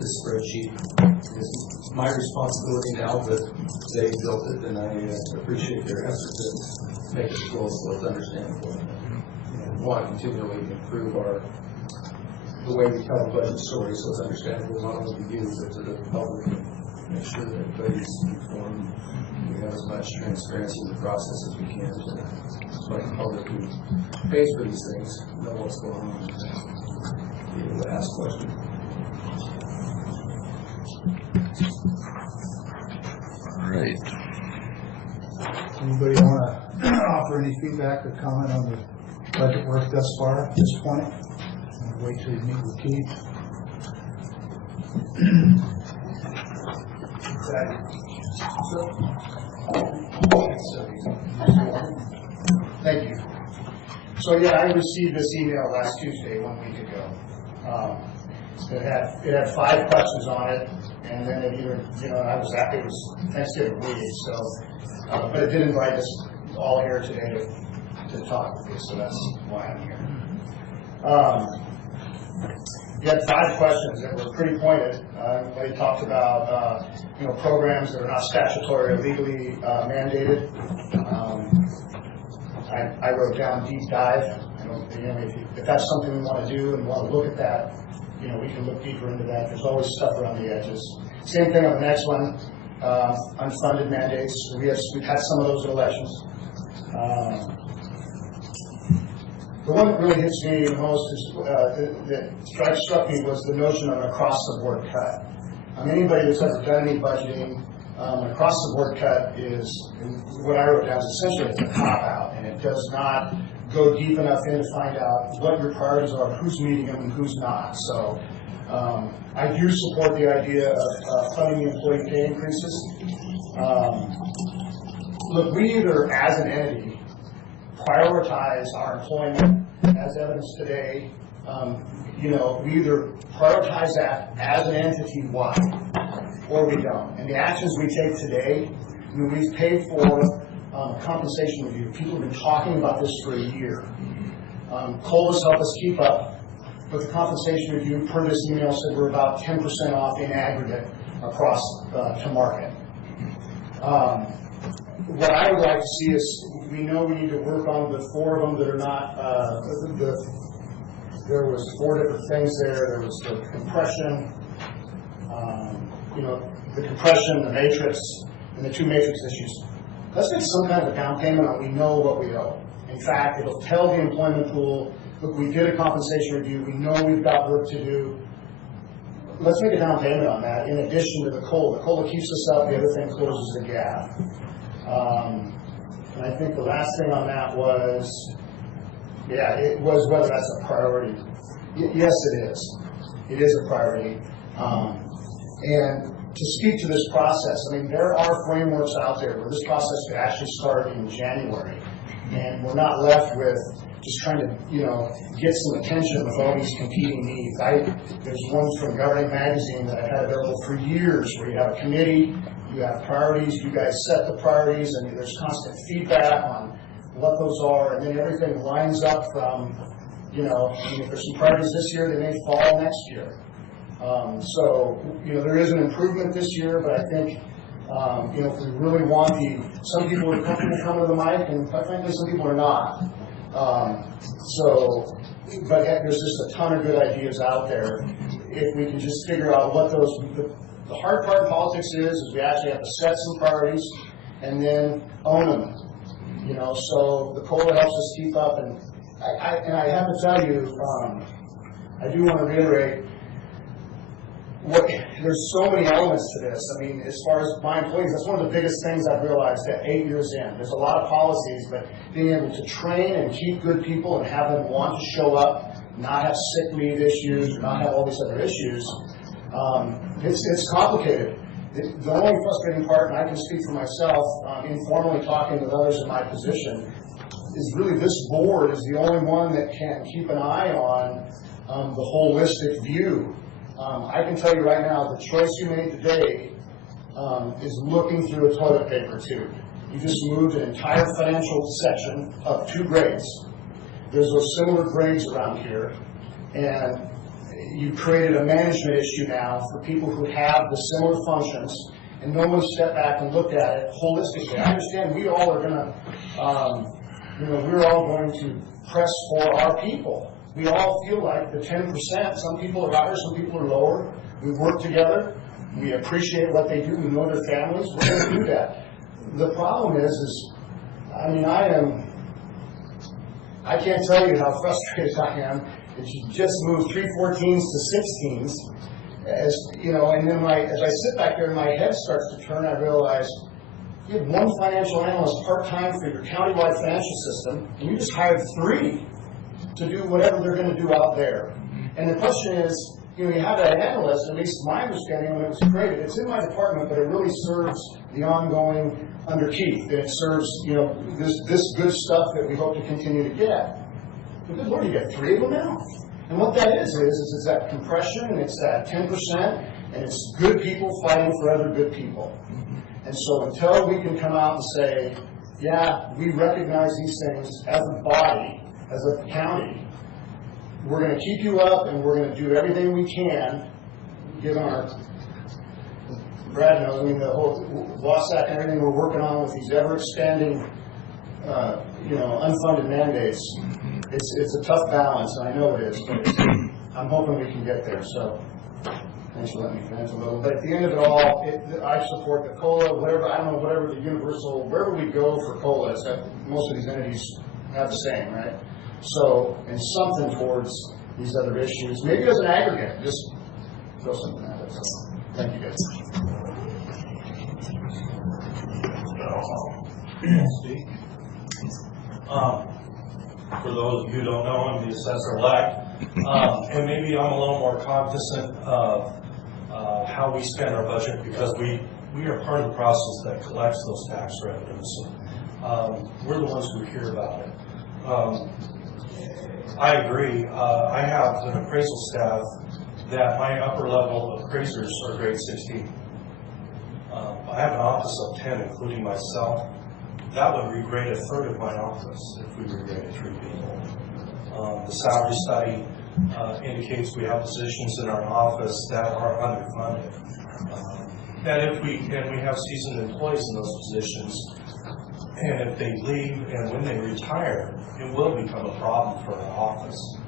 This spreadsheet is my responsibility now, but they built it, and I appreciate their effort to make it flow so it's understandable. And want to continually improve the way we tell the budget story so it's understandable not only to you but to the public. Make sure that everybody's informed. We have as much transparency in the process as we can so the public who pays for these things know what's going on and be able to ask questions. All right. Anybody want to offer any feedback or comment on the budget work thus far at this point? I'll wait till you meet with Keith. Thank you. So yeah, I received this email last Tuesday, 1 week ago. It had 5 questions on it, and then it either, it was Thanksgiving week, so, but it did invite us all here today to talk with you, so that's why I'm here. You had 5 questions that were pretty pointed. They talked about, programs that are not statutory or legally mandated. I wrote down deep dive. If that's something we want to do and want to look at that, we can look deeper into that. There's always stuff around the edges. Same thing on the next one, unfunded mandates. We've had some of those in elections. The one that really hits me the most is, that struck me was the notion of an across-the-board cut. Anybody that's ever done any budgeting, an across-the-board cut is, what I wrote down is essentially it's a cop-out, and it does not go deep enough in to find out what your priorities are, who's meeting them and who's not. So I do support the idea of funding the employee pay increases. Look, we either, as an entity, prioritize our employment, as evidenced today. We either prioritize that as an entity wide, or we don't. And the actions we take today, we've paid for compensation review. People have been talking about this for a year. COLA's helped us keep up with the compensation review. Per this email said we're about 10% off in aggregate across to market. What I would like to see is, we know we need to work on the 4 of them that are not, there was 4 different things there. There was the compression, the compression, the matrix, and the 2 matrix issues. Let's make some kind of a down payment on we know what we owe. In fact, it'll tell the employment pool, look, we did a compensation review, we know we've got work to do. Let's make a down payment on that in addition to the COLA. The COLA keeps us up, the other thing closes the gap. And I think the last thing on that was, it was whether that's a priority. Yes, it is. It is a priority. And to speak to this process, there are frameworks out there where this process could actually start in January, and we're not left with just trying to, get some attention with all these competing needs. There's one from Guardian Magazine that I've had available for years, where you have a committee, you have priorities, you guys set the priorities, and there's constant feedback on what those are, and then everything lines up from, if there's some priorities this year, they may fall next year. There is an improvement this year, but I think, if we really want some people are comfortable coming to the mic, and quite frankly, some people are not. But there's just a ton of good ideas out there. If we can just figure out what the hard part in politics is we actually have to set some priorities and then own them. So the COLA helps us keep up, and I have to tell you, I do want to reiterate, there's so many elements to this. As far as my employees, that's one of the biggest things I've realized at 8 years in. There's a lot of policies, but being able to train and keep good people and have them want to show up, not have sick leave issues, not have all these other issues, it's complicated. The only frustrating part, and I can speak for myself, informally talking with others in my position, is really this board is the only one that can keep an eye on the holistic view. I can tell you right now, the choice you made today is looking through a toilet paper tube. You just moved an entire financial section up 2 grades. There's those similar grades around here, and you created a management issue now for people who have the similar functions, and no one stepped back and looked at it holistically. I understand we all are going to, we're all going to press for our people. We all feel like the 10%, some people are higher, some people are lower. We work together. We appreciate what they do. We know their families. We're going to do that. The problem is I can't tell you how frustrated I am that you just moved 3 14s to 16s. And then as I sit back there and my head starts to turn, I realize you have 1 financial analyst part-time for your countywide financial system, and you just hired 3 to do whatever they're going to do out there. And the question is, you have that analyst, at least my understanding when it was created, it's in my department, but it really serves the ongoing under Keith. It serves, this good stuff that we hope to continue to get. But good Lord, you get 3 of them now. And what that is that compression, and it's that 10%, and it's good people fighting for other good people. And so until we can come out and say, yeah, we recognize these things as a body, as a county, we're going to keep you up, and we're going to do everything we can, given our, Brad knows, the whole WASAC and everything we're working on with these ever-expanding, unfunded mandates. It's a tough balance, and I know it is, but I'm hoping we can get there. So thanks for letting me vent a little. But at the end of it all, I support the COLA, whatever the universal, wherever we go for COLA, it's that most of these entities have the same, right? So, and something towards these other issues, maybe as an aggregate, just throw something at it. So, thank you guys. For those of you who don't know, I'm the assessor-elect, and maybe I'm a little more cognizant of how we spend our budget, because we are part of the process that collects those tax revenues. We're the ones who hear about it. I agree. I have an appraisal staff that my upper level appraisers are grade 16. I have an office of 10, including myself. That would regrade a third of my office if we regraded 3 people. The salary study indicates we have positions in our office that are underfunded. And we have seasoned employees in those positions, and if they leave and when they retire, it will become a problem for our office.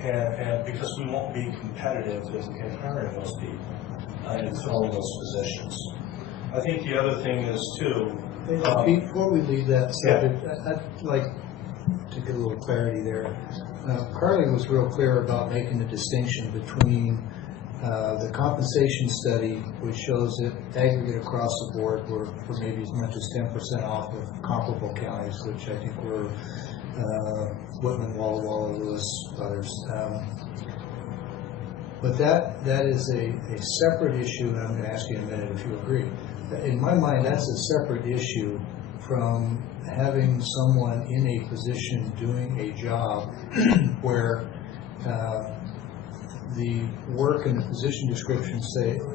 And because we won't be competitive in hiring those people and filling those positions. I think the other thing is too, before we leave that subject, I'd like to get a little clarity there. Carly was real clear about making the distinction between the compensation study, which shows that aggregate across the board, we're maybe as much as 10% off of comparable counties, which I think were Whitman, Walla Walla, Lewis, others. But that is a separate issue, and I'm going to ask you in a minute if you agree. In my mind, that's a separate issue from having someone in a position doing a job where the work and the position description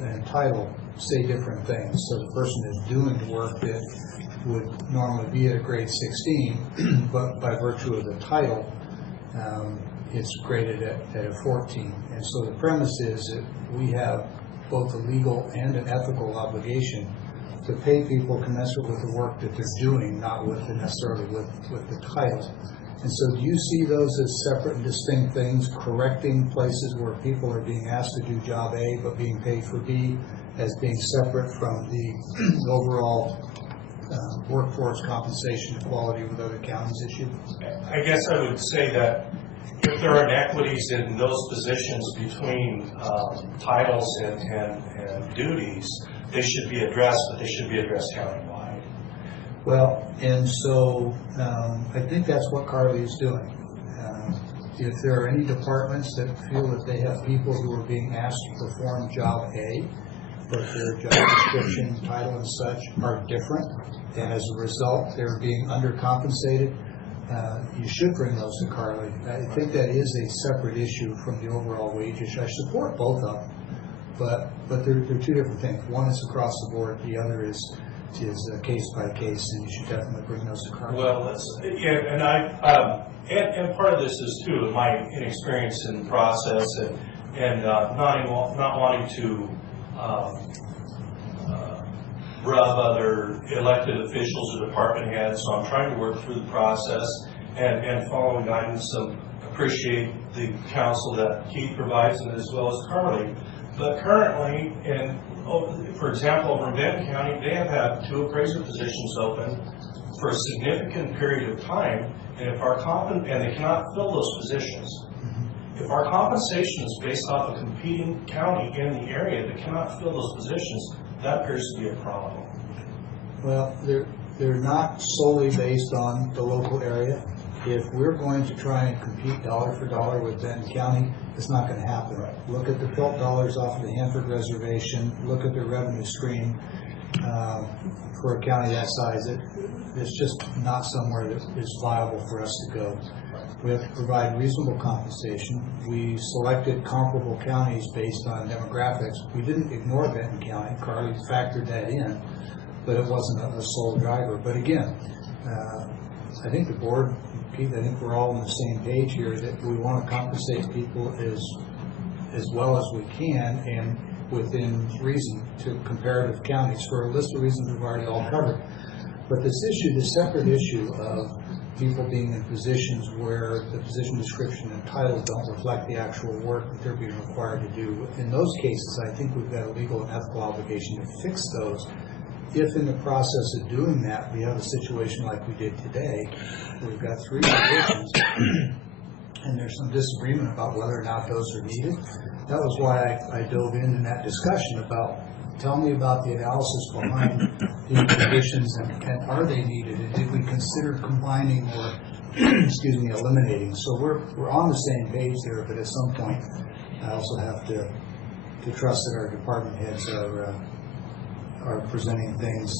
and title say different things. So the person is doing the work that would normally be at a grade 16, but by virtue of the title, it's graded at a 14. And so the premise is that we have both a legal and an ethical obligation to pay people commensurate with the work that they're doing, not with necessarily with the title. And so do you see those as separate and distinct things, correcting places where people are being asked to do job A but being paid for B as being separate from the overall workforce compensation equality with other counties issue? I guess I would say that if there are inequities in those positions between titles and duties, they should be addressed, but they should be addressed countywide. Well, and so I think that's what Carly is doing. If there are any departments that feel that they have people who are being asked to perform job A, but their job description, title, and such are different, and as a result they're being undercompensated, you should bring those to Carly. I think that is a separate issue from the overall wage issue. I support both of them, but they're two different things. One is across the board, the other is case by case, and you should definitely bring those to Carly. Well, and part of this is too my inexperience in the process and not wanting to rub other elected officials or department heads. So I'm trying to work through the process and follow guidance and appreciate the counsel that Keith provides, and as well as Carly. But currently, for example, over in Benton County, they have had 2 appraiser positions open for a significant period of time, and and they cannot fill those positions. If our compensation is based off a competing county in the area that cannot fill those positions, that appears to be a problem. Well, they're not solely based on the local area. If we're going to try and compete dollar for dollar with Benton County, it's not going to happen. Look at the PILT dollars off of the Hanford Reservation. Look at the revenue stream for a county that size. It's just not somewhere that is viable for us to go. We have to provide reasonable compensation. We selected comparable counties based on demographics. We didn't ignore Benton County. Carly factored that in, but it wasn't a sole driver. But again, I think the board, Keith, I think we're all on the same page here that we want to compensate people as well as we can and within reason to comparative counties for a list of reasons we've already all covered. But this separate issue of people being in positions where the position description and title don't reflect the actual work that they're being required to do. In those cases, I think we've got a legal and ethical obligation to fix those. If in the process of doing that, we have a situation like we did today, where we've got 3 positions, and there's some disagreement about whether or not those are needed. That was why I dove in that discussion about, tell me about the analysis behind the positions and are they needed, and did we consider combining or, excuse me, eliminating. So we're on the same page there, but at some point, I also have to trust that our department heads are presenting things,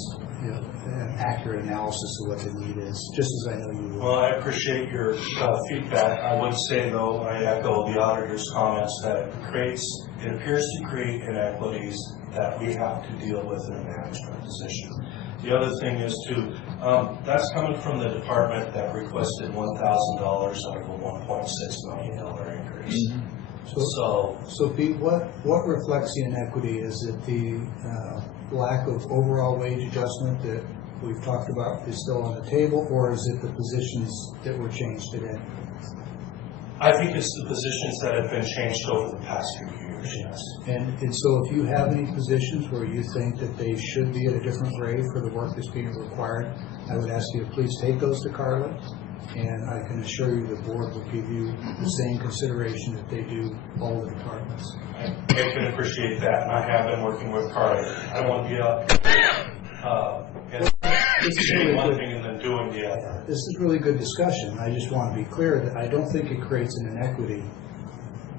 an accurate analysis of what the need is, just as I know you will. Well, I appreciate your feedback. I would say, though, I echo the auditor's comments that it appears to create inequities that we have to deal with in a management position. The other thing is, too, that's coming from the department that requested $1,000 out of a $1.6 million increase. Mm-hmm. So Pete, what reflects the inequity? Is it the lack of overall wage adjustment that we've talked about is still on the table, or is it the positions that were changed today? I think it's the positions that have been changed over the past few years, yes. And so if you have any positions where you think that they should be at a different grade for the work that's being required, I would ask you to please take those to Carla, and I can assure you the board will give you the same consideration that they do all the departments. I can appreciate that, and I have been working with Carla. I don't want to be up and saying one thing and then doing the other. This is really good discussion. I just want to be clear that I don't think it creates an inequity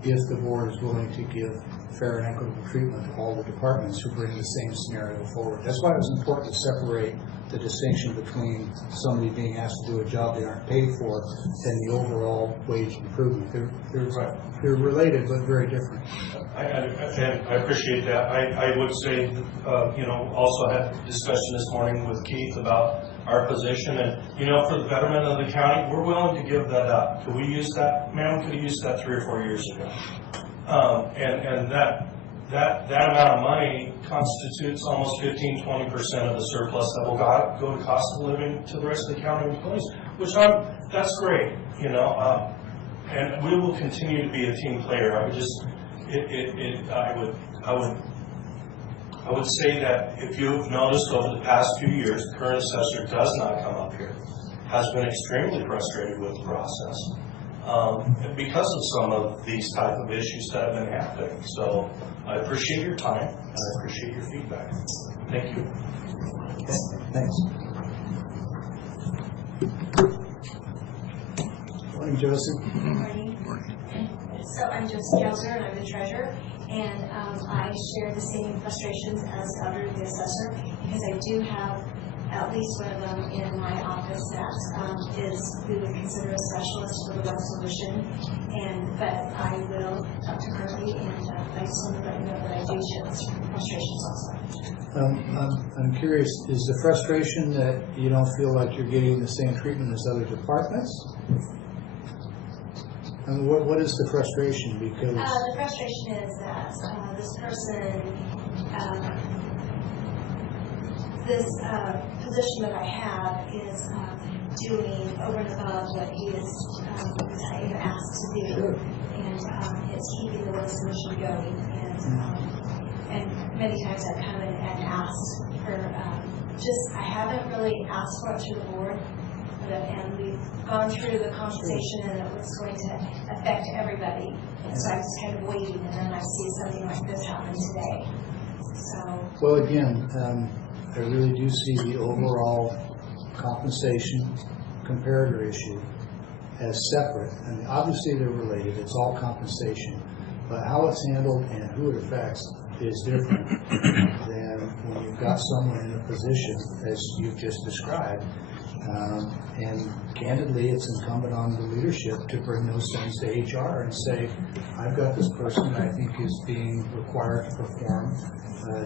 if the board is willing to give fair and equitable treatment to all the departments who bring the same scenario forward. That's why it was important to separate the distinction between somebody being asked to do a job they aren't paid for and the overall wage improvement. They're related but very different. I appreciate that. I would say, also had a discussion this morning with Keith about our position, and, for the betterment of the county, we're willing to give that up. Could we use that? Man, we could have used that 3 or 4 years ago. And that amount of money constitutes almost 15-20% of the surplus that will go to cost of living to the rest of the county employees, which that's great, and we will continue to be a team player. I would say that if you've noticed over the past few years, the current assessor does not come up here, has been extremely frustrated with the process because of some of these type of issues that have been happening. So I appreciate your time and I appreciate your feedback. Thank you. Okay, thanks. Morning, Joseph. Good morning. So I'm Josie Gelser, and I'm the treasurer, and I share the same frustrations as the other, the assessor, because I do have at least one of them in my office that is we would consider a specialist for the one solution, but I will talk to Carly, and I just want to let you know that I do share those frustrations also. I'm curious, is the frustration that you don't feel like you're getting the same treatment as other departments? And what is the frustration? Because the frustration is that this person, this position that I have is doing over and above what he is even asked to do, sure. And it's keeping the one solution going. And many times I've come in and asked for I haven't really asked for it to the board. And we've gone through the compensation and it was going to affect everybody. And so I was kind of waiting, and then I see something like this happen today. So. Well, again, I really do see the overall compensation comparator issue as separate. And obviously they're related, it's all compensation, but how it's handled and who it affects is different than when you've got someone in a position as you've just described. And candidly, it's incumbent on the leadership to bring those things to HR and say, I've got this person I think is being required to perform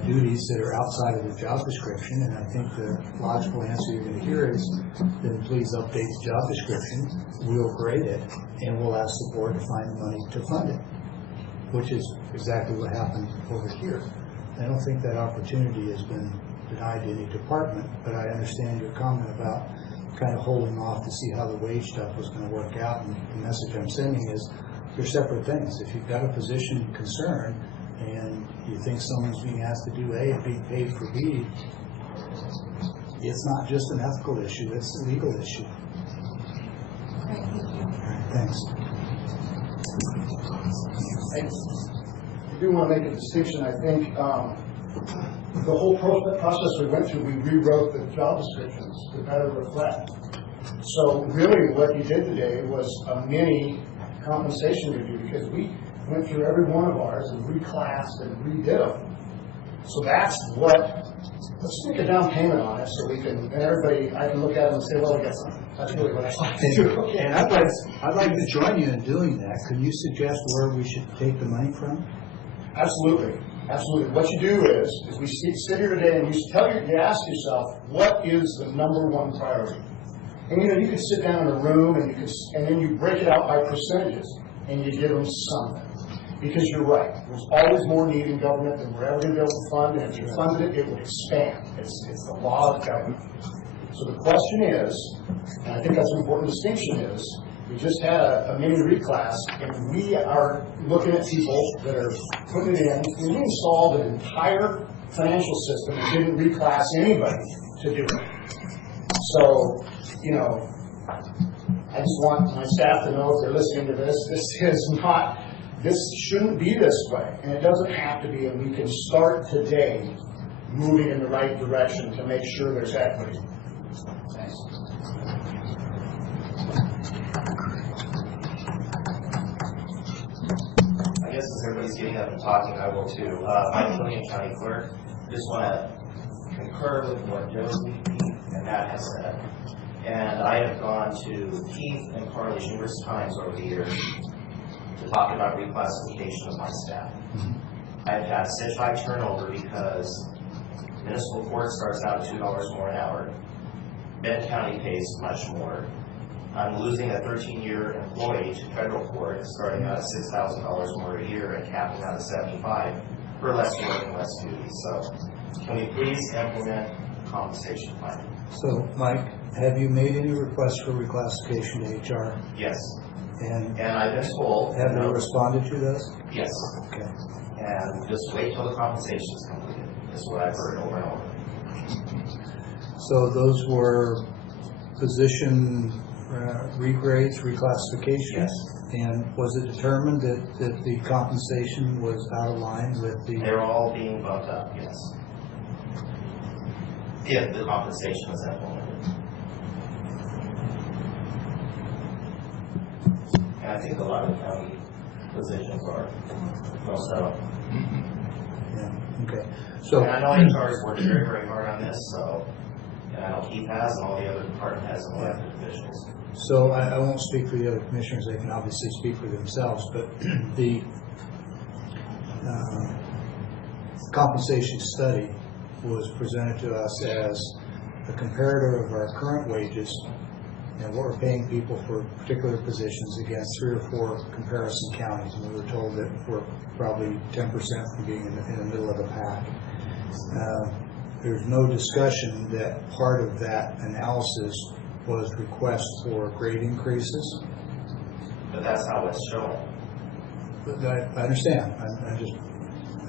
duties that are outside of the job description, and I think the logical answer you're going to hear is, then please update the job description, we'll grade it, and we'll ask the board to find the money to fund it, which is exactly what happened over here. I don't think that opportunity has been denied to any department, but I understand your comment about kind of holding off to see how the wage stuff was going to work out, and the message I'm sending is they're separate things. If you've got a position concern and you think someone's being asked to do A and being paid for B, it's not just an ethical issue, it's a legal issue. Thanks. I do want to make a distinction. I think the whole process we went through, we rewrote the job descriptions to better reflect. So really what you did today was a mini compensation review, because we went through every one of ours and reclassed and redid them. So that's what, let's make a down payment on it so we can, and everybody, I can look at it and say, well, I got something. That's really what I'd like to do. Okay. And I'd like to join you in doing that. Could you suggest where we should take the money from? Absolutely. Absolutely. What you do is we sit here today and you ask yourself, what is the number one priority? And you could sit down in a room and then you break it out by percentages and you give them something. Because you're right, there's always more need in government than we're ever going to be able to fund, and if you funded it, it would expand. It's the law of government. So the question is, and I think that's an important distinction, is we just had a mini reclass, and we are looking at people that are putting it in. We installed an entire financial system and didn't reclass anybody to do it. So, I just want my staff to know, if they're listening to this, this shouldn't be this way, and it doesn't have to be, and we can start today moving in the right direction to make sure there's equity. Thanks. I guess as everybody's getting up and talking, I will too. Mike Killian, County Clerk. Just want to concur with what Josie and Matt has said. And I have gone to Keith and Carly numerous times over the years to talk about reclassification of my staff. I've had such high turnover because municipal court starts out at $2 more an hour. Benton County pays much more. I'm losing a 13-year employee to federal court, starting out at $6,000 more a year and capping out at $75,000 for less work and less duty. So, can we please implement compensation plan? So, Mike, have you made any requests for reclassification to HR? Yes. And I've been told. Have they responded to those? Yes. Okay. And just wait till the compensation is completed, is what I've heard over and over. So those were position regrades, reclassifications? Yes. And was it determined that the compensation was out of line with the... They're all being bumped up, yes. If the compensation is implemented. And I think a lot of county positions are, most of them. Yeah, okay. So, and I know HR has worked very, very hard on this, so, and I know Keith has, and all the other department has, and elected officials. So I won't speak for the other commissioners, they can obviously speak for themselves, but the compensation study was presented to us as a comparator of our current wages and what we're paying people for particular positions against 3 or 4 comparison counties. And we were told that we're probably 10% from being in the middle of the pack. There's no discussion that part of that analysis was requests for grade increases. But that's how it's shown. But I understand. I'm just,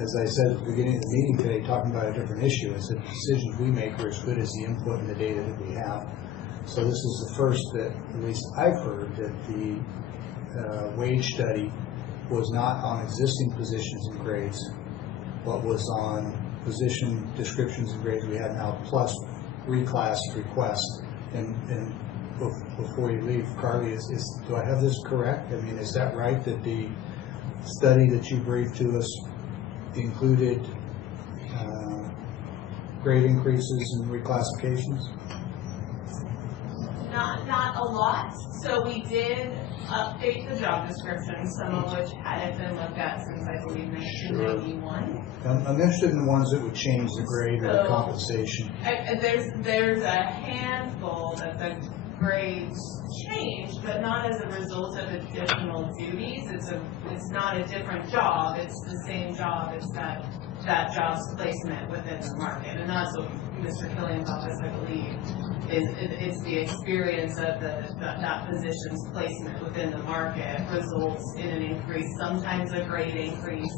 as I said at the beginning of the meeting today, talking about a different issue. It's the decisions we make are as good as the input and the data that we have. So this is the first that, at least I've heard, that the wage study was not on existing positions and grades, but was on position descriptions and grades we have now, plus reclass requests. And before you leave, Carly, do I have this correct? I mean, is that right, that the study that you briefed to us included grade increases and reclassifications? Not a lot. So we did update the job description, some of which hadn't been looked at since I believe 1991. I'm interested in the ones that would change the grade or the compensation. There's a handful that the grades changed, but not as a result of additional duties. It's not a different job. It's the same job. It's that job's placement within the market, and that's what Mr. Killian's office, I believe, it's the experience of that position's placement within the market results in an increase. Sometimes a grade increase,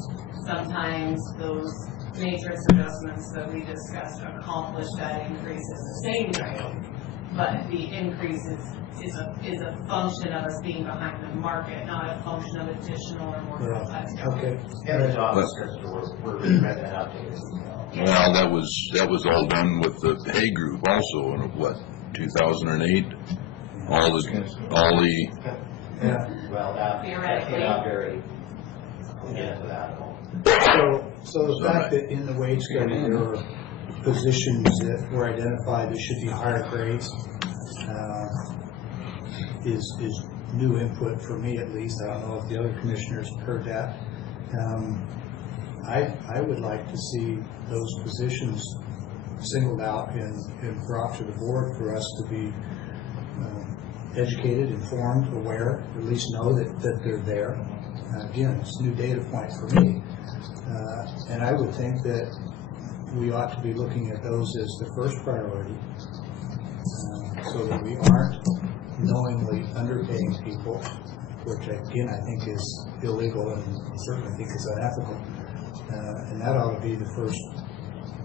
sometimes those matrix adjustments that we discussed accomplish that increase in the same grade, but the increase is a function of us being behind the market, not a function of additional or more complex jobs. Okay. And the job description, we're reading and updated. Well, that was all done with the Hay Group also in what, 2008? All the Yeah. Well, that came out very, we'll get into that at all. So the fact that in the wage study there are positions that were identified that should be higher grades is new input for me, at least. I don't know if the other commissioners have heard that. I would like to see those positions singled out and brought to the board for us to be educated, informed, aware, at least know that they're there. Again, it's a new data point for me. And I would think that we ought to be looking at those as the first priority so that we aren't knowingly underpaying people, which again I think is illegal and certainly think is unethical. And that ought to be the first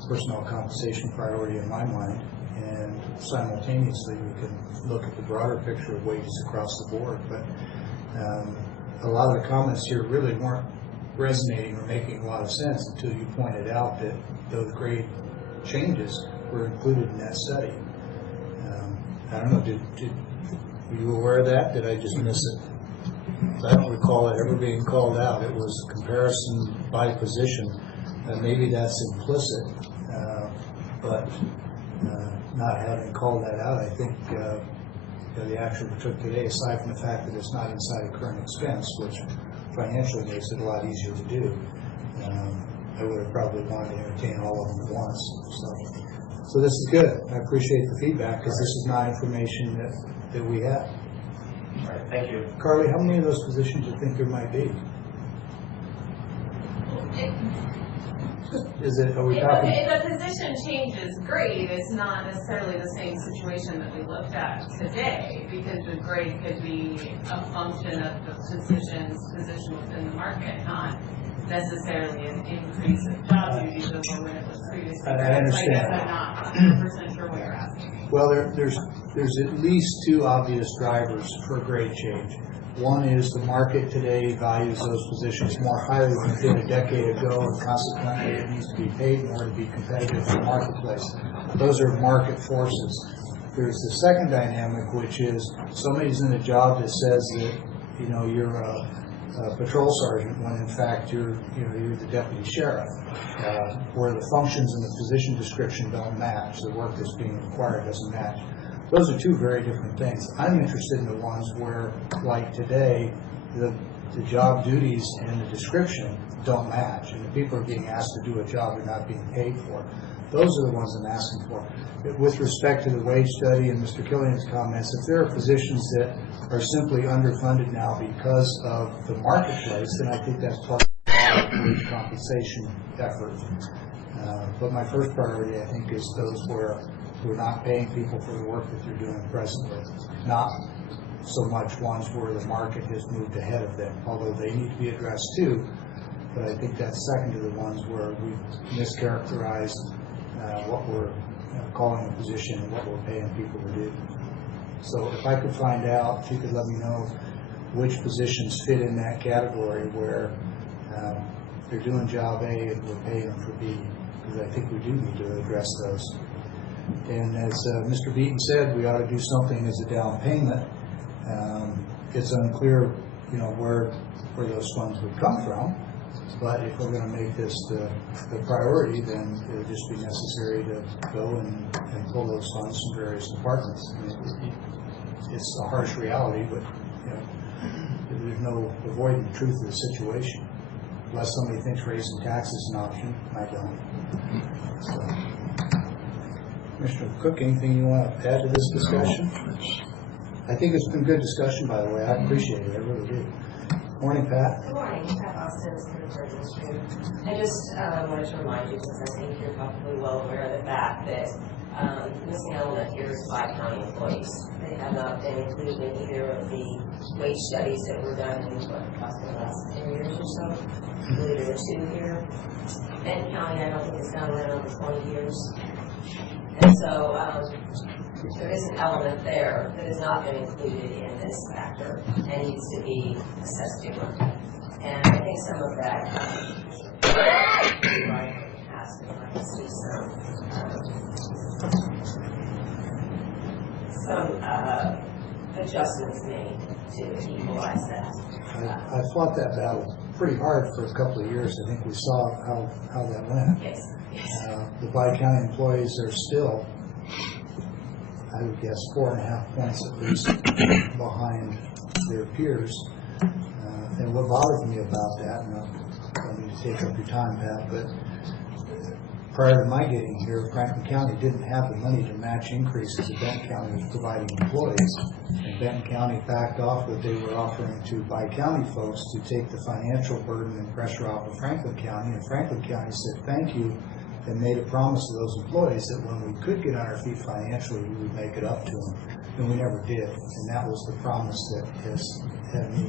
personnel compensation priority in my mind. And simultaneously we can look at the broader picture of wages across the board. But a lot of the comments here really weren't resonating or making a lot of sense until you pointed out that those grade changes were included in that study. I don't know, were you aware of that? Did I just miss it? I don't recall it ever being called out. It was a comparison by position. Maybe that's implicit, but not having called that out, I think the action we took today, aside from the fact that it's not inside a current expense, which financially makes it a lot easier to do, I would have probably wanted to entertain all of them at once. So this is good. I appreciate the feedback because this is not information that we have. All right, thank you. Carly, how many of those positions do you think there might be? If the position changes grade, it's not necessarily the same situation that we looked at today, because the grade could be a function of the position's position within the market, not necessarily an increase of job duties over when it was previously. I understand. I guess I'm not 100% sure what you're asking me. Well, there's at least two obvious drivers for grade change. One is the market today values those positions more highly than it did a decade ago, and consequently it needs to be paid more to be competitive in the marketplace. Those are market forces. There's the second dynamic, which is somebody's in a job that says that you're a patrol sergeant when in fact you're the deputy sheriff, where the functions and the position description don't match. The work that's being required doesn't match. Those are two very different things. I'm interested in the ones where, like today, the job duties and the description don't match, and the people are being asked to do a job they're not being paid for. Those are the ones I'm asking for. With respect to the wage study and Mr. Killian's comments, if there are positions that are simply underfunded now because of the marketplace, then I think that's part of the wage compensation effort. But my first priority, I think, is those where we're not paying people for the work that they're doing presently, not so much ones where the market has moved ahead of them, although they need to be addressed too. But I think that's second to the ones where we've mischaracterized what we're calling a position and what we're paying people to do. So if I could find out, if you could let me know which positions fit in that category where they're doing job A and we're paying them for B, because I think we do need to address those. And as Mr. Beaton said, we ought to do something as a down payment. It's unclear, you know, where those funds would come from. But if we're going to make this the priority, then it would just be necessary to go and pull those funds from various departments. I mean, it's a harsh reality, but you know, there's no avoiding the truth of the situation. Unless somebody thinks raising taxes is an option, I don't. So, Commissioner Cook, anything you want to add to this discussion? I think it's been good discussion, by the way. I appreciate it. I really do. Morning, Pat. Good morning, Pat Austin, Senator Administrator. I just wanted to remind you, since I think you're probably well aware of the fact that the missing element here is 5 county employees. They have not been included in either of the wage studies that were done in the last 10 years or so. I believe there were 2 here. Benton County, I don't think it's done in over 20 years. And so there is an element there that has not been included in this factor and needs to be assessed differently. And I think some of that has to see some adjustments made to equalize that. I fought that battle pretty hard for a couple of years. I think we saw how that went. Yes. The Bi-County employees are still, I would guess, 4.5 points at least behind their peers. And what bothers me about that, and I don't need to take up your time, Pat, but prior to my getting here, Franklin County didn't have the money to match increases that Benton County was providing employees. And Benton County backed off what they were offering to Bi-County folks to take the financial burden and pressure off of Franklin County. And Franklin County said, thank you, and made a promise to those employees that when we could get on our feet financially, we would make it up to them. And we never did. And that was the promise that has had me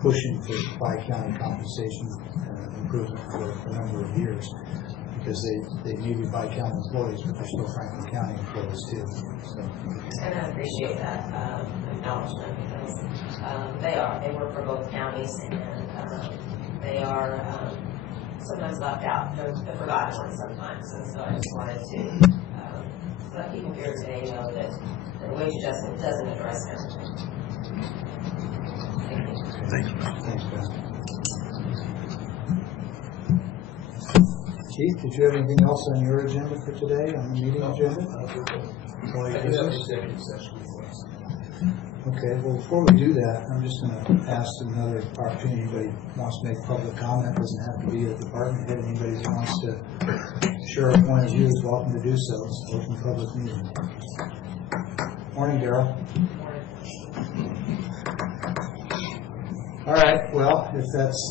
pushing for Bi-County compensation improvement for a number of years. Because they may be Bi-County employees, but they're still Franklin County employees too. So. And I appreciate that acknowledgement because they work for both counties and they are sometimes left out. They're forgotten ones sometimes. And so I just wanted to let people here today know that the wage adjustment doesn't address everything. Thanks. Thanks, Ben. Keith, did you have anything else on your agenda for today, on the meeting agenda? Okay, well, before we do that, I'm just going to ask another opportunity. Anybody wants to make public comment, doesn't have to be a department head. Anybody who wants to share a point of view is welcome to do so. It's an open public meeting. Morning, Darrell. All right, well, if that's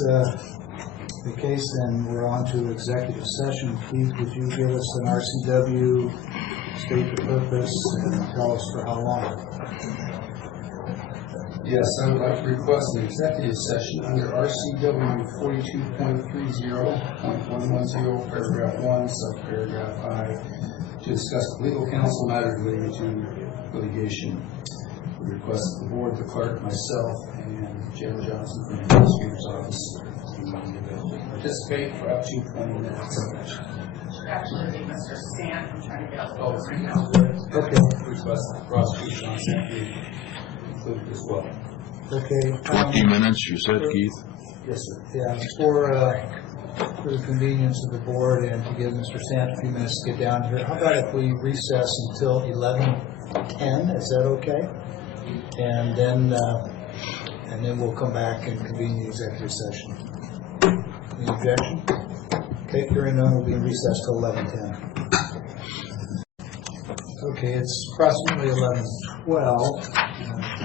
the case, then we're on to executive session. Keith, would you give us an RCW, state the purpose, and tell us for how long? Yes, I would like to request an executive session under RCW 42.30.110, paragraph 1, subparagraph I, to discuss legal counsel matters relating to litigation. We request that the board, the clerk, myself, and Jen Johnson from the prosecutor's office participate for up to 20 minutes. Actually, Mr. Stan, I'm trying to get a hold of right now. Okay. Request that the prosecutor's office be included as well. Okay. 20 minutes, you said, Keith? Yes, sir. Yeah, for the convenience of the board and to give Mr. Sant a few minutes to get down here, how about if we recess until 11:10? Is that okay? And then we'll come back and convene the executive session. Any objection? Okay, hearing none, we'll be in recess till 11:10. Okay, it's approximately 11:12.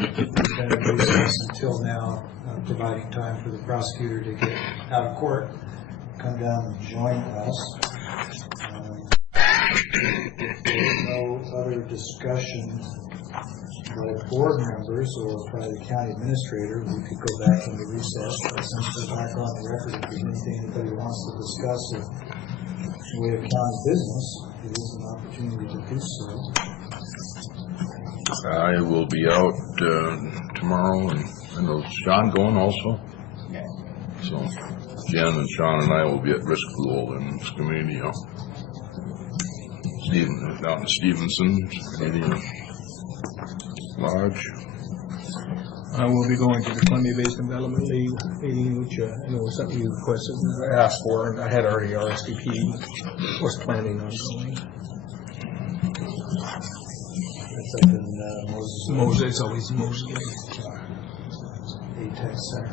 We've been in recess until now, providing time for the prosecutor to get out of court, come down and join us. If there's no other discussion by board members or by the county administrator, we could go back into recess. But since we're back on the record, if there's anything anybody wants to discuss in the way of county business, it is an opportunity to do so. I will be out tomorrow, and I know Sean going also. Yes. So Jen and Sean and I will be at risk pool in Skamania. Down in Stevenson, Canadian Lodge. I will be going to the Columbia Basin Development League meeting, which I know was something you requested, asked for, and I had already RSVP, was planning on going. It's up in Moses, it's always Mosley. ATEX Center.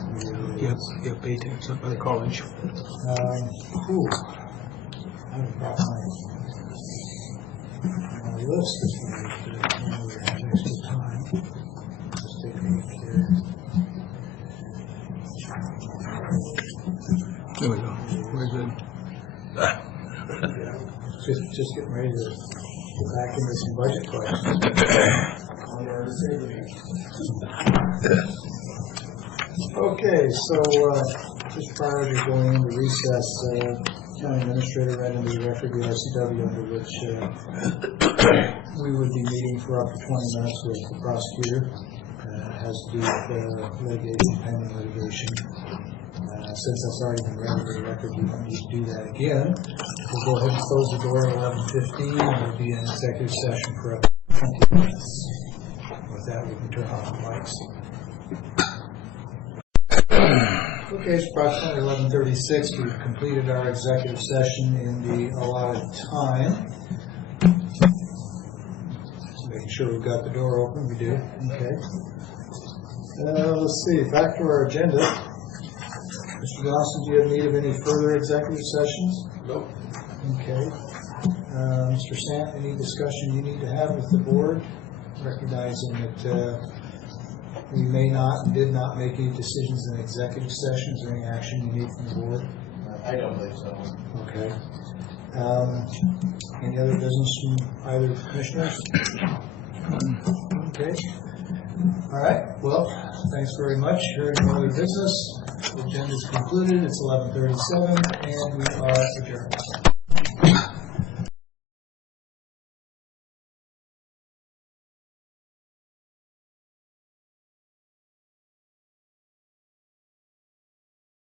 Yep, ATEX up by the college. I haven't brought my list this morning, but I know we have extra time. Just take a look here. There we go. Very good. Just getting ready to get back into some budget questions. Okay, so just prior to going into recess, County Administrator read into the record the RCW under which we would be meeting for up to 20 minutes with the prosecutor. Has to do with litigation, pending litigation. Since that's already been read into the record, we don't need to do that again. We'll go ahead and close the door at 11:15, and there'll be an executive session for up to 20 minutes. With that, we can turn off the mics. Okay, it's approximately 11:36. We've completed our executive session in the allotted time. Making sure we've got the door open. We do. Okay. Let's see. Back to our agenda. Mr. Johnson, do you have need of any further executive sessions? Nope. Okay. Mr. Sant, any discussion you need to have with the board, recognizing that we may not and did not make any decisions in executive sessions or any action you need from the board? I don't believe so. Okay. Any other business from either commissioners? Okay. All right. Well, thanks very much. Hearing no other business, the agenda is concluded. It's 11:37, and we are adjourned.